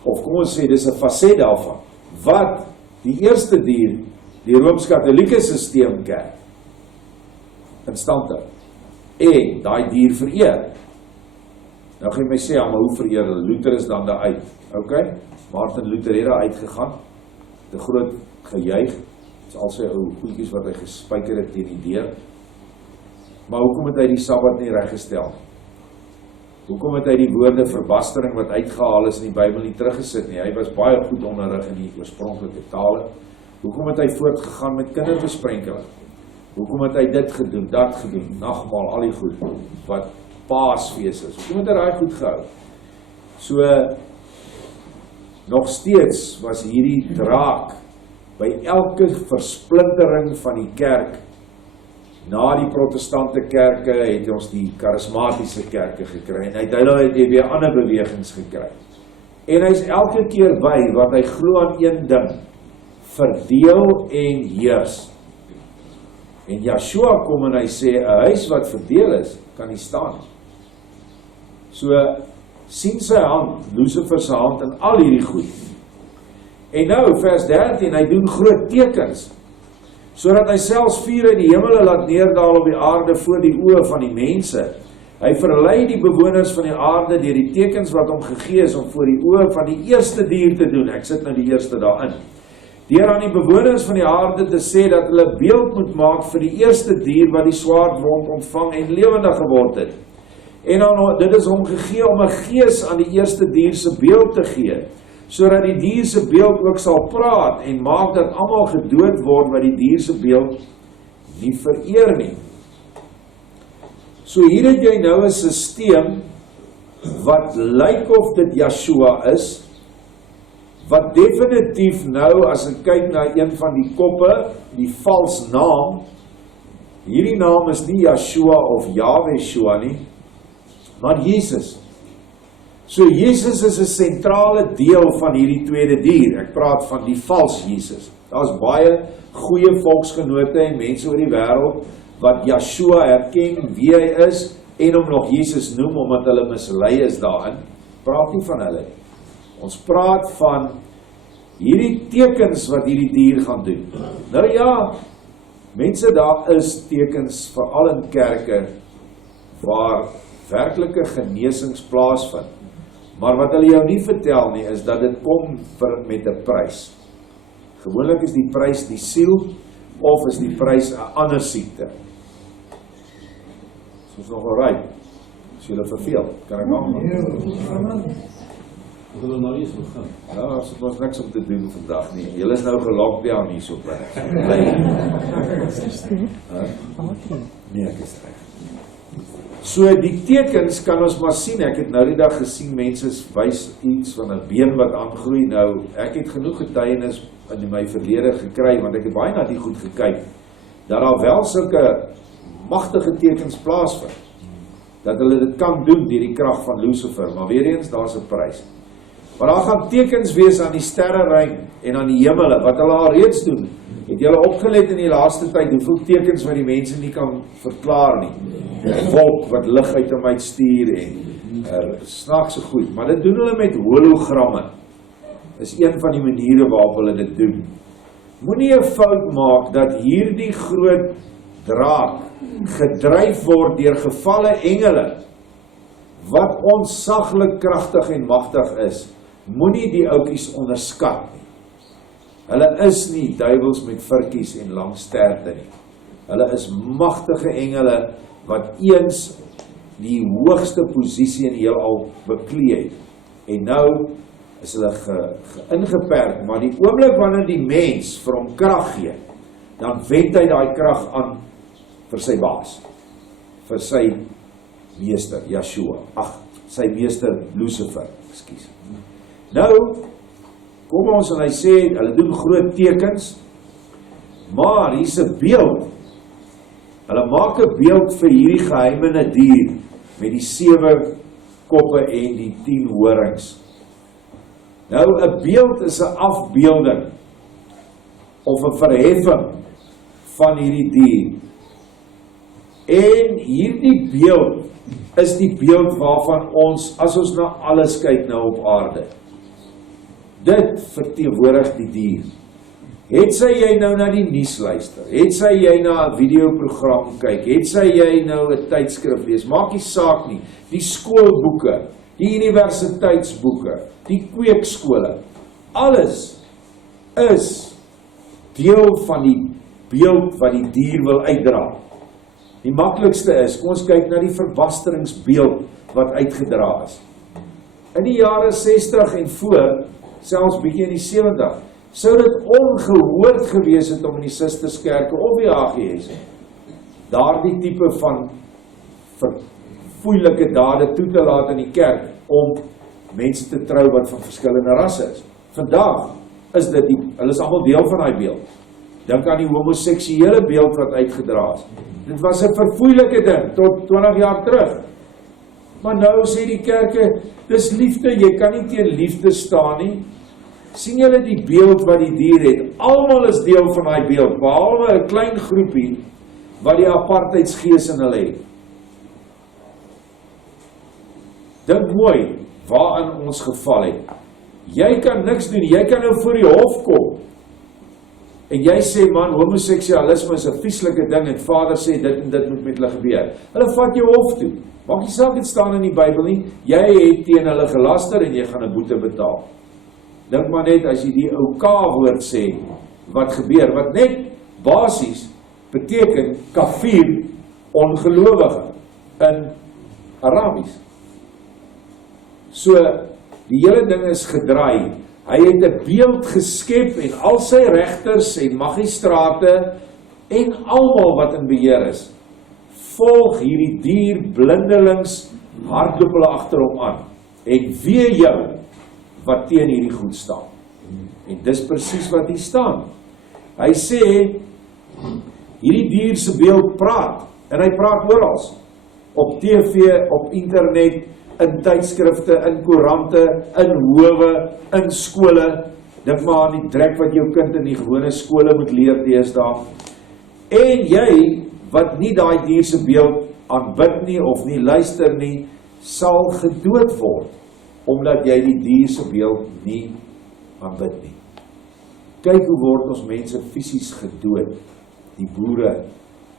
Of kom ons sê, dis 'n faset daarvan, wat die eerste dier, die Rooms-Katolieke systeemkerk, in stand hou, en daai dier vereer. Nou gaan jy my sê, ja, maar hoe vereer hulle? Luther is dan daar uit, ok? Martin Luther het daar uitgegaan, te groot gejuig, dis al sy ou goedjies wat hy gespyker het teen die deur. Maar hoekom het hy die Sabbat nie reggestel? Hoekom het hy die woorde verbastering wat uitgehaal is in die Bybel nie teruggesit nie? Hy was baie goed onderrig in die oorspronklike tale. Hoekom het hy voortgegaan met kinderbesprenkeling? Hoekom het hy dit gedoen, dat gedoen, nagmaal, al die goed, wat Paasfees is? Hoekom het hy daai goed gehou? So, nog steeds was hierdie draak by elke versplintering van die kerk. Na die protestante kerke het ons die charismatiese kerke gekry, en uiteindelik het jy weer ander bewegings gekry. En hy is elke keer by wat hy glo aan een ding, verdeel en heers. En Joshua kom en hy sê, 'n huis wat verdeel is, kan nie staan. So, sien sy hand, Lucifer se hand in al hierdie goed. En nou, vers 13, hy doen groot tekens, sodat hy selfs vuur uit die hemele laat neerdal op die aarde voor die oë van die mense. Hy verlei die bewoners van die aarde deur die tekens wat hom gegee is om voor die oë van die eerste dier te doen. Ek sit nou die eerste daarin. Deur aan die bewoners van die aarde te sê dat hulle beeld moet maak vir die eerste dier wat die swaardwond ontvang en lewendig geword het. En dan, dit is hom gegee om 'n gees aan die eerste dier se beeld te gee, sodat die dier se beeld ook sal praat en maak dat almal gedood word wat die dier se beeld nie vereer nie. So hier het jy nou 'n sisteem wat lyk of dit Joshua is, wat definitief nou, as ek kyk na een van die koppe, die vals naam, hierdie naam is nie Joshua of Yahweh nie, maar Jesus. So Jesus is 'n sentrale deel van hierdie tweede dier. Ek praat van die vals Jesus. Daar's baie goeie volksgenote en mense oor die wêreld wat Joshua erken wie hy is en hom nog Jesus noem omdat hulle mislei is daarin. Praat nie van hulle. Ons praat van hierdie tekens wat hierdie dier gaan doen. Nou ja, mense, daar is tekens veral in kerke waar werklike genesings plaasvind. Maar wat hulle jou nie vertel nie, is dat dit kom met 'n prys. Gewoonlik is die prys die siel, of is die prys 'n ander siekte. Soos nog alright, as julle verveel, kan ek aan? Wat hulle nou eens begin. Ja, so was niks om te doen vandag nie. Julle is nou gelockdown hier so by. Nee, ek is reg. So die tekens kan ons maar sien. Ek het nou die dag gesien, mense wys iets van 'n been wat aangroei. Nou, ek het genoeg getuienis in my verlede gekry, want ek het baie na die goed gekyk, dat daar wel sulke magtige tekens plaasvind, dat hulle dit kan doen deur die krag van Lucifer, maar weer eens, daar's 'n prys. Maar daar gaan tekens wees aan die sterreruim en aan die hemele, wat hulle al reeds doen. Het julle opgelet in die laaste tyd, hoeveel tekens wat die mense nie kan verklaar nie. Wolk wat lig uit hom uitstuur en snaakse goed. Maar dit doen hulle met hologramme. Is een van die maniere waarop hulle dit doen. Moenie 'n fout maak dat hierdie groot draak gedryf word deur gevalle engele, wat ontsaglik kragtig en magtig is. Moenie die ouetjies onderskat nie. Hulle is nie duiwels met virkies en lang sterte nie. Hulle is magtige engele wat eens die hoogste posisie in die heelal beklee het. En nou is hulle ingeperk, maar die oomblik wanneer die mens vir hom krag gee, dan wend hy daai krag aan vir sy baas, vir sy meester, Yeshua, sy meester Lucifer, ekskuus. Nou, kom ons en hy sê, hulle doen groot tekens, maar hier is 'n beeld. Hulle maak 'n beeld vir hierdie geheimene dier, met die 7 koppe en die 10 horings. Nou, 'n beeld is 'n afbeelding, of 'n verheffing van hierdie dier. En hierdie beeld is die beeld waarvan ons, as ons na alles kyk nou op aarde, dit verteenwoordig die dier. Het sy jy nou na die nuus luister, het sy jy na 'n videoprogram kyk, het sy jy nou 'n tydskrif lees, maak nie saak nie, die skoolboeke, die universiteitsboeke, die kweekskole, alles is deel van die beeld wat die dier wil uitdra. Die maklikste is, kom ons kyk na die verbasteringsbeeld wat uitgedra is. In die jare 60 en voor, selfs bietjie in die 70, sou dit ongehoord gewees het om in die Sisterskerke of die AGS daardie tipe van verfoeilike dade toe te laat in die kerk om mense te trou wat van verskillende rasse is. Vandag is dit hulle is almal deel van daai beeld. Dink aan die homoseksuele beeld wat uitgedra is. Dit was 'n verfoeilike ding tot 20 jaar terug. Maar nou sê die kerke, dis liefde, jy kan nie teen liefde staan nie. Sien julle die beeld wat die dier het? Almal is deel van daai beeld, behalwe 'n klein groepie wat die apartheidsgees in hulle het. Dink mooi waarin ons geval het. Jy kan niks doen, jy kan nou voor die hof kom. En jy sê, man, homoseksualisme is 'n vieslike ding en Vader sê dit en dit moet met hulle gebeur. Hulle vat jou hof toe. Maak nie saak dit staan in die Bybel nie. Jy het teen hulle gelaster en jy gaan 'n boete betaal. Dink maar net as jy die ou K-woord sê, wat gebeur, wat net basies beteken kafir, ongelowige in Arabies. So, die hele ding is gedraai. Hy het 'n beeld geskep en al sy regters en magistrate en almal wat in beheer is, volg hierdie dier blindelings, hardloop hulle agter hom aan. En wee jou wat teen hierdie goed staan. En dis presies wat hier staan. Hy sê, hierdie dier se beeld praat, en hy praat oral, op TV, op internet, in tydskrifte, in koerante, in howe, in skole. Dink maar aan die drek wat jou kind in die gewone skole moet leer deesdae. En jy, wat nie daai dier se beeld aanbid nie, of nie luister nie, sal gedood word, omdat jy die dier se beeld nie aanbid nie. Kyk hoe word ons mense fisies gedood. Die boere,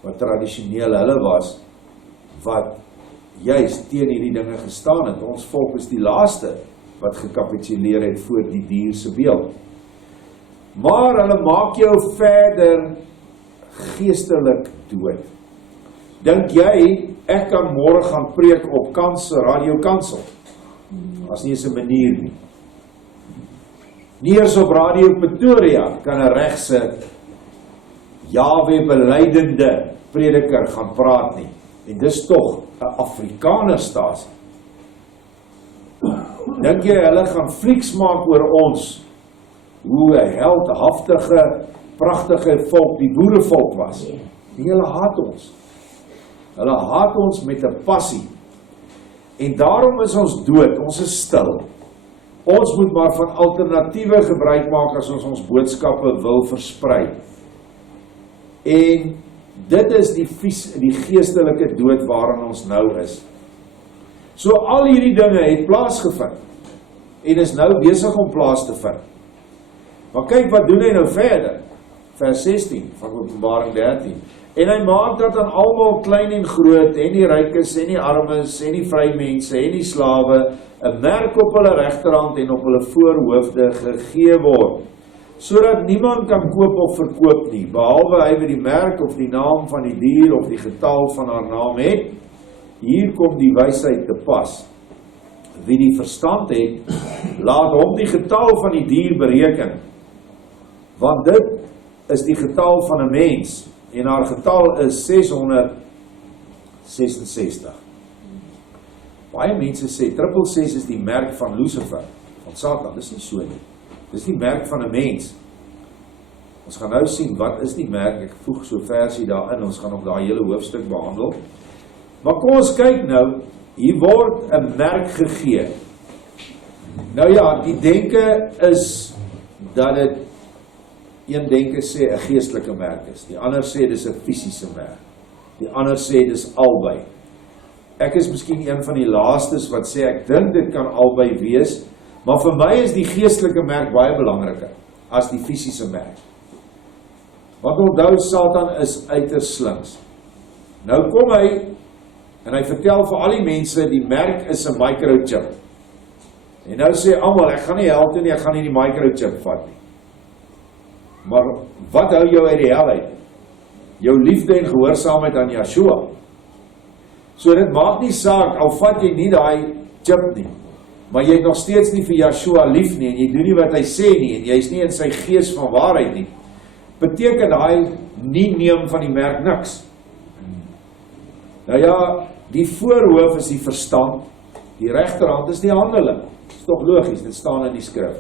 wat tradisioneel hulle was, wat juist teen hierdie dinge gestaan het. Ons volk is die laaste wat gekapituleer het voor die dier se beeld. Maar hulle maak jou verder geestelik dood. Dink jy, ek kan môre gaan preek op Radio Kansel? As nie eens 'n manier nie. Nie eens op Radio Pretoria kan 'n regse Jahwe belydende prediker gaan praat nie. En dis tog 'n Afrikanerstasie. Dink jy hulle gaan flieks maak oor ons, hoe 'n heldhaftige, pragtige volk, die boerevolk was? Nee, hulle haat ons. Hulle haat ons met 'n passie. En daarom is ons dood, ons is stil. Ons moet maar van alternatiewe gebruik maak as ons boodskappe wil versprei. En dit is die geestelike dood waarin ons nou is. So al hierdie dinge het plaasgevind en is nou besig om plaas te vind. Maar kyk wat doen hy nou verder. Vers 16 van Openbaring 13. En hy maak dat aan almal klein en groot, en die rykes en die armes en die vrymense en die slawe 'n merk op hulle regterhand en op hulle voorhoofde gegee word. sodat niemand kan koop of verkoop nie, behalwe hy wat die merk of die naam van die dier of die getal van haar naam het. Hier kom die wysheid te pas. Wie die verstand het, laat hom die getal van die dier bereken, want dit is die getal van 'n mens, en haar getal is 666. Baie mense sê 666 is die merk van Lucifer, van Satan. Dis nie so nie. Dis die merk van 'n mens. Ons gaan nou sien, wat is die merk? Ek voeg so versie daarin, ons gaan op daai hele hoofstuk behandel. Maar kom ons kyk nou, hier word 'n merk gegee. Nou ja, die denke is dat dit, een denke sê 'n geestelike merk is, die ander sê dis 'n fisiese merk, die ander sê dis albei. Ek is miskien een van die laastes wat sê ek dink dit kan albei wees, maar vir my is die geestelike merk baie belangriker as die fisiese merk. Want onthou, Satan is uiters slinks. Nou kom hy en hy vertel vir al die mense die merk is 'n microchip. En nou sê almal, ek gaan nie hel toe nie, ek gaan nie die microchip vat nie. Maar wat hou jou uit die hel uit? Jou liefde en gehoorsaamheid aan Yeshua. So dit maak nie saak, al vat jy nie daai chip nie, maar jy het nog steeds nie vir Yeshua lief nie, en jy doen nie wat hy sê nie, en jy is nie in sy gees van waarheid nie, beteken hy nie neem van die merk niks. Nou ja, die voorhoof is die verstand, die regterhand is die handeling. Dit is toch logies, dit staan in die skrif.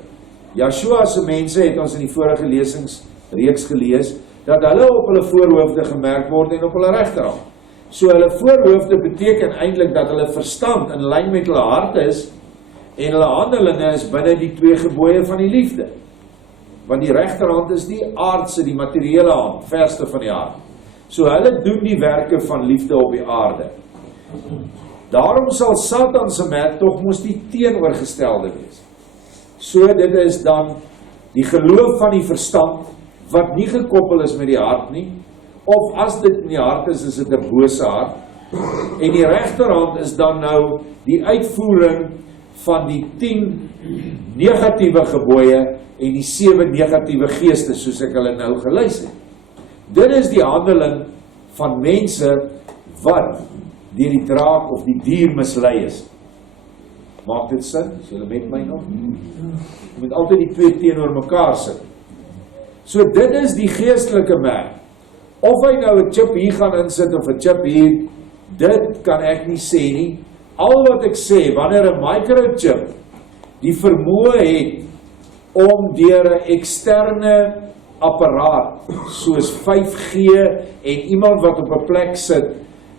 Yeshua se mense het ons in die vorige lesingsreeks gelees, dat hulle op hulle voorhoofde gemerk word en op hulle regterhand. So hulle voorhoofde beteken eintlik dat hulle verstand in lyn met hulle hart is, en hulle handelinge is binne die 2 gebooie van die liefde. Want die regterhand is die aardse, die materiële hand, verste van die hart. So hulle doen die werke van liefde op die aarde. Daarom sal Satan se merk tog moes die teenoorgestelde wees. So dit is dan die geloof van die verstand, wat nie gekoppel is met die hart nie, of as dit in die hart is dit 'n bose hart, en die regterhand is dan nou die uitvoering van die 10 negatiewe gebooie en die 7 negatiewe geeste, soos ek hulle nou gelys het. Dit is die handeling van mense wat deur die draak of die dier mislei is. Maak dit sin? Is julle met my nog? Jy moet altyd die 2 teenoor mekaar sit. So dit is die geestelike merk. Of hy nou 'n chip hier gaan insit of 'n chip hier, dit kan ek nie sê nie. Al wat ek sê, wanneer 'n microchip die vermoë het om deur 'n eksterne apparaat, soos 5G en iemand wat op 'n plek sit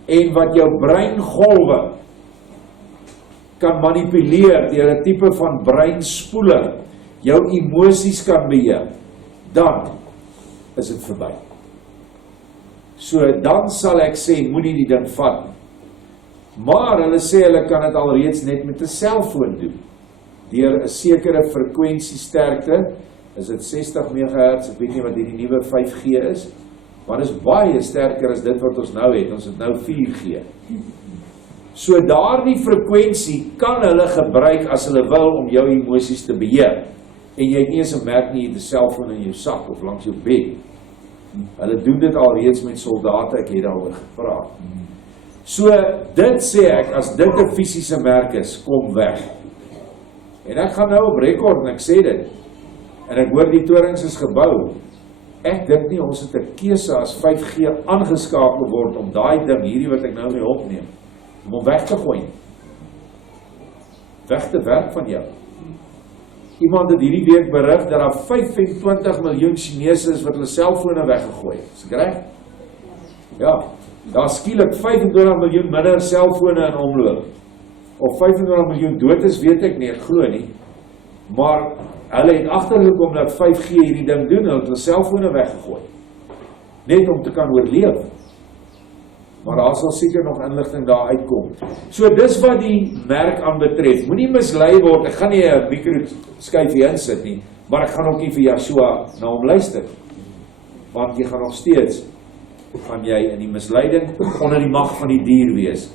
en wat jou breingolwe kan manipuleer deur 'n tipe van breinspoeling, jou emosies kan beheer, dan is dit verby. So dan sal ek sê, moenie die ding vat. Maar hulle sê hulle kan dit alreeds net met 'n selfoon doen. Deur 'n sekere frekwensiesterkte, is dit 60 MHz, ek weet nie wat hierdie nuwe 5G is, maar dit is baie sterker as dit wat ons nou het. Ons het nou 4G. So daardie frekwensie kan hulle gebruik as hulle wil om jou emosies te beheer. En jy het nie eens 'n merk nie, jy het 'n selfoon in jou sak of langs jou bed. Hulle doen dit alreeds met soldate, ek het daaroor gepraat. So dit sê ek, as dit 'n fisiese merk is, kom weg. En ek gaan nou op rekord en ek sê dit. En ek hoor die torings is gebou. Ek dink nie ons het 'n keuse as 5G aangeskakel word om daai ding, hierdie wat ek nou mee opneem, om hom weg te gooi. Weg te werk van jou. Iemand het hierdie week berig dat daar 25 miljoen Chinese is wat hulle selfone weggegooi het. Is ek reg? Ja, daar skielik 25 miljoen minder selfone in omloop. Of 25 miljoen dood is, weet ek nie, ek glo nie. Maar hulle het agtergekom dat 5G hierdie ding doen, hulle het hulle selfone weggegooi. Net om te kan oorleef. Maar daar sal seker nog inligting daar uitkom. So dis wat die merk aanbetref. Moenie mislei word, ek gaan nie 'n mikroskyfie insit nie, maar ek gaan ook nie vir Yeshua na hom luister. Want jy gaan nog steeds, gaan jy in die misleiding onder die mag van die dier wees.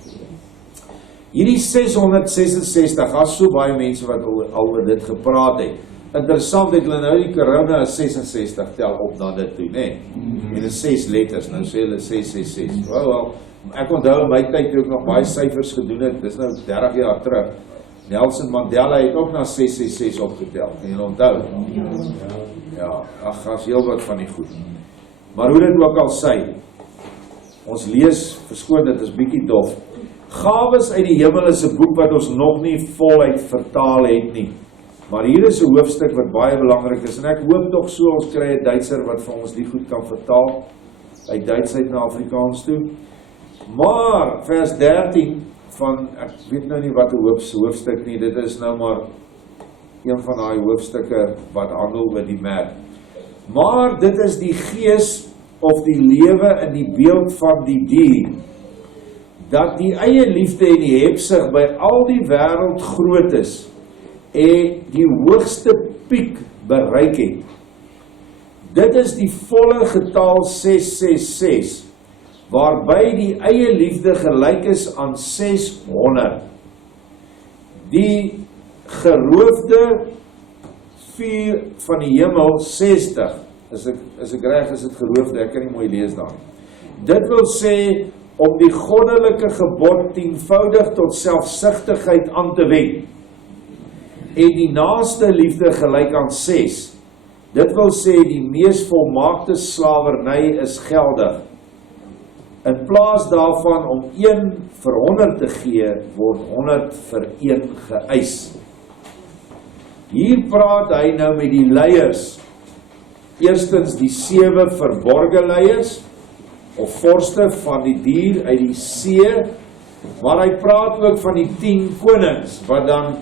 Hierdie 666, daar is so baie mense wat al oor dit gepraat het. Interessant het hulle nou die corona is 66 tel op na dit toe, nee. En dit is 6 letters, nou sê hulle 666. Wel, ek onthou in my tyd toe ek nog baie syfers gedoen het, dis nou 30 jaar terug. Nelson Mandela het ook na 666 opgetel, kan jy onthou? Ja, ag, as heel wat van die goed. Maar hoe dit ook al sy, ons lees, verskoon dit is bietjie dof, Gawes uit die hemel is 'n boek wat ons nog nie voluit vertaal het nie. Maar hier is 'n hoofstuk wat baie belangrik is, en ek hoop tog so ons kry 'n Duitser wat vir ons die goed kan vertaal, uit Duits uit na Afrikaans toe. Maar, vers 13 van, ek weet nou nie wat 'n hoofstuk nie, dit is nou maar een van daai hoofstukke wat handel oor die merk. Maar dit is die gees of die lewe in die beeld van die dier, dat die eie liefde en die hebsug by al die wêreld groot is, en die hoogste piek bereik het. Dit is die volle getal 666, waarby die eie liefde gelyk is aan 600. Die geroofde 4 van die hemel 60, is ek reg, is dit geroofde, ek kan nie mooi lees daar. Dit wil sê, om die goddelike gebod 10voudig tot selfsugtigheid aan te wend, en die naaste liefde gelyk aan 6. Dit wil sê, die mees volmaakte slawerny is geldig. In plaas daarvan om 1 vir 100 te gee, word 100 vir 1 geëis. Hier praat hy nou met die leiers. Eerstens die 7 verborge leiers, of vorste van die dier uit die see, maar hy praat ook van die 10 konings, wat dan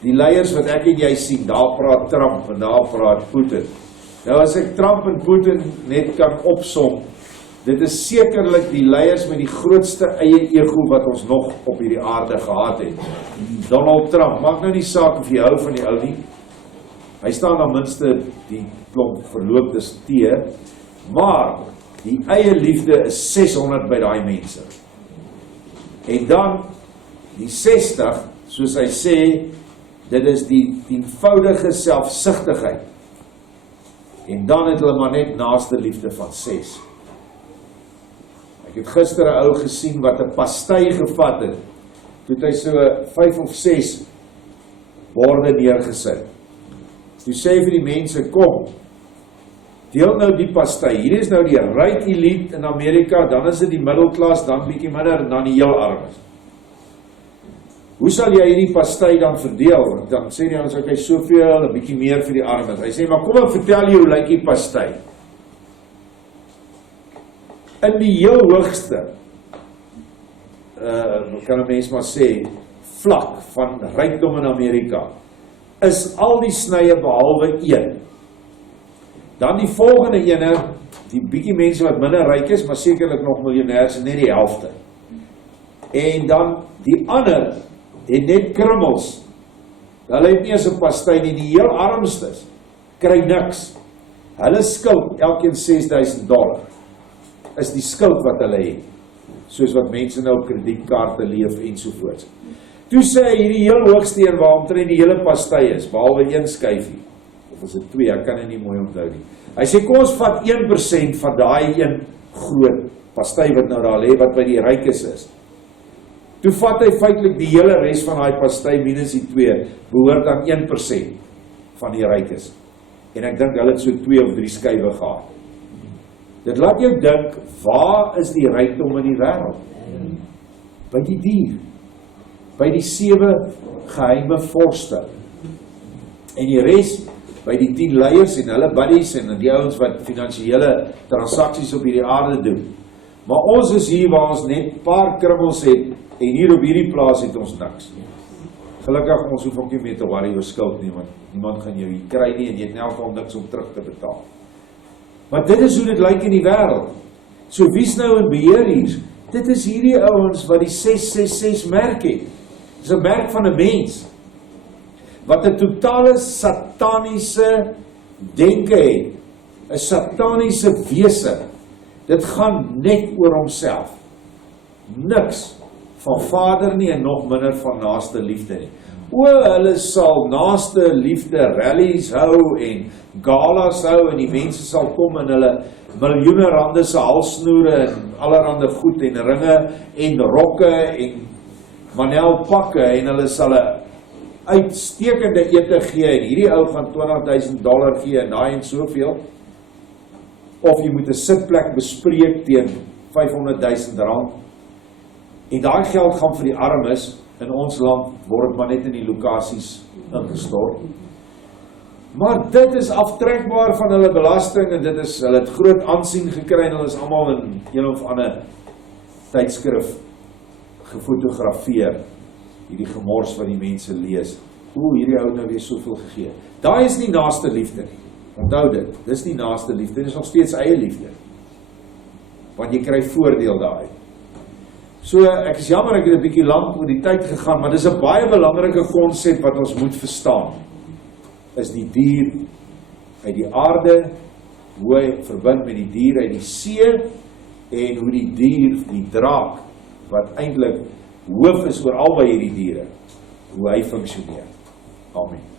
die leiers wat ek en jy sien, daar praat Trump en daar praat Putin. Nou as ek Trump en Putin net kan opsom, dit is sekerlik die leiers met die grootste eie ego wat ons nog op hierdie aarde gehad het. Donald Trump, maak nou nie saak of jy hou van die ou nie, hy staan aan minste die klomp verlooptes tee, maar die eie liefde is 600 by daai mense. En dan die 60, soos hy sê, dit is die 10voudige selfsugtigheid. En dan het hulle maar net naaste liefde van 6. Ek het gister 'n ou gesien wat 'n pastei gevat het, toe het hy so 5 of 6 borde neergesit. Toe sê hy vir die mense, kom, deel nou die pastei. Hier is nou die ryk elite in Amerika, dan is dit die middelklas, dan bietjie minder, en dan die heel armes. Hoe sal jy hierdie pastei dan verdeel? Dan sê die ons, ok, soveel, 'n bietjie meer vir die armes. Hy sê, maar kom ek vertel jou hoe lyk die pastei. In die heel hoogste, kan 'n mens maar sê, vlak van rykdom in Amerika, is al die snye behalwe 1. Dan die volgende ene, die bietjie mense wat minder ryk is, maar sekerlik nog miljonêers, net die helfte. En dan die ander, het net krummels. Hulle het nie eens 'n pastei nie, die heel armstes kry niks. Hulle skuld elkeen $6,000 is die skuld wat hulle het, soos wat mense nou op kredietkaarte leef ensovoorts. Toe sê hy hierdie heel hoogste een waar omtrent die hele pastei is, behalwe 1 skyfie, of is dit 2, ek kan dit nie mooi onthou nie. Hy sê kom ons vat 1% van daai een groot pastei wat nou daar lê, wat by die rykes is. Toe vat hy feitelik die hele res van daai pastei minus die 2, behoort aan 1% van die rykes. En ek dink hulle het so 2 of 3 skywe gehad. Dit laat jou dink, waar is die rykdom in die wêreld? By die dier. By die 7 geheime vorste. En die res by die 10 leiers en hulle buddies en die ouens wat finansiële transaksies op hierdie aarde doen. Maar ons is hier waar ons net paar krummels het, en hier op hierdie plaas het ons niks. Gelukkig ons hoef ook nie meer te worry oor skuld nie, want niemand gaan jou hier kry nie, en jy het in elk geval niks om terug te betaal. Maar dit is hoe dit lyk in die wêreld. So wie's nou in beheer hier? Dit is hierdie ouens wat die 666 merk het. Dit is 'n merk van 'n mens, wat 'n totale sataniese denke het, 'n sataniese wese. Dit gaan net oor homself. Niks van Vader nie en nog minder van naaste liefde nie. Hulle sal naaste liefde rallies hou en galas hou en die mense sal kom en hulle miljoene rande se halssnoere en allerhande goed en ringe en rokke en manelpakke en hulle sal 'n uitstekende ete gee en hierdie ou gaan $20,000 gee en daai en soveel. Of jy moet 'n sitplek bespreek teen R500,000 en daai geld gaan vir die armes. In ons land word maar net in die lokasies ingestort. Maar dit is aftrekbaar van hulle belasting en hulle het groot aansien gekry en hulle is almal in een of ander tydskrif gefotografeer. Hierdie gemors wat die mense lees. Hierdie ou nou weer soveel gegee. Daai is nie naaste liefde nie. Onthou dit, dis nie naaste liefde, dit is nog steeds eie liefde. Want jy kry voordeel daai. So, ek is jammer, ek het 'n bietjie lank oor die tyd gegaan, maar dis 'n baie belangrike konsep wat ons moet verstaan. Is die dier uit die aarde, hoe hy verbind met die dier uit die see, en hoe die dier, die draak, wat eintlik hoof is oor albei hierdie diere, hoe hy funksioneer. Amen.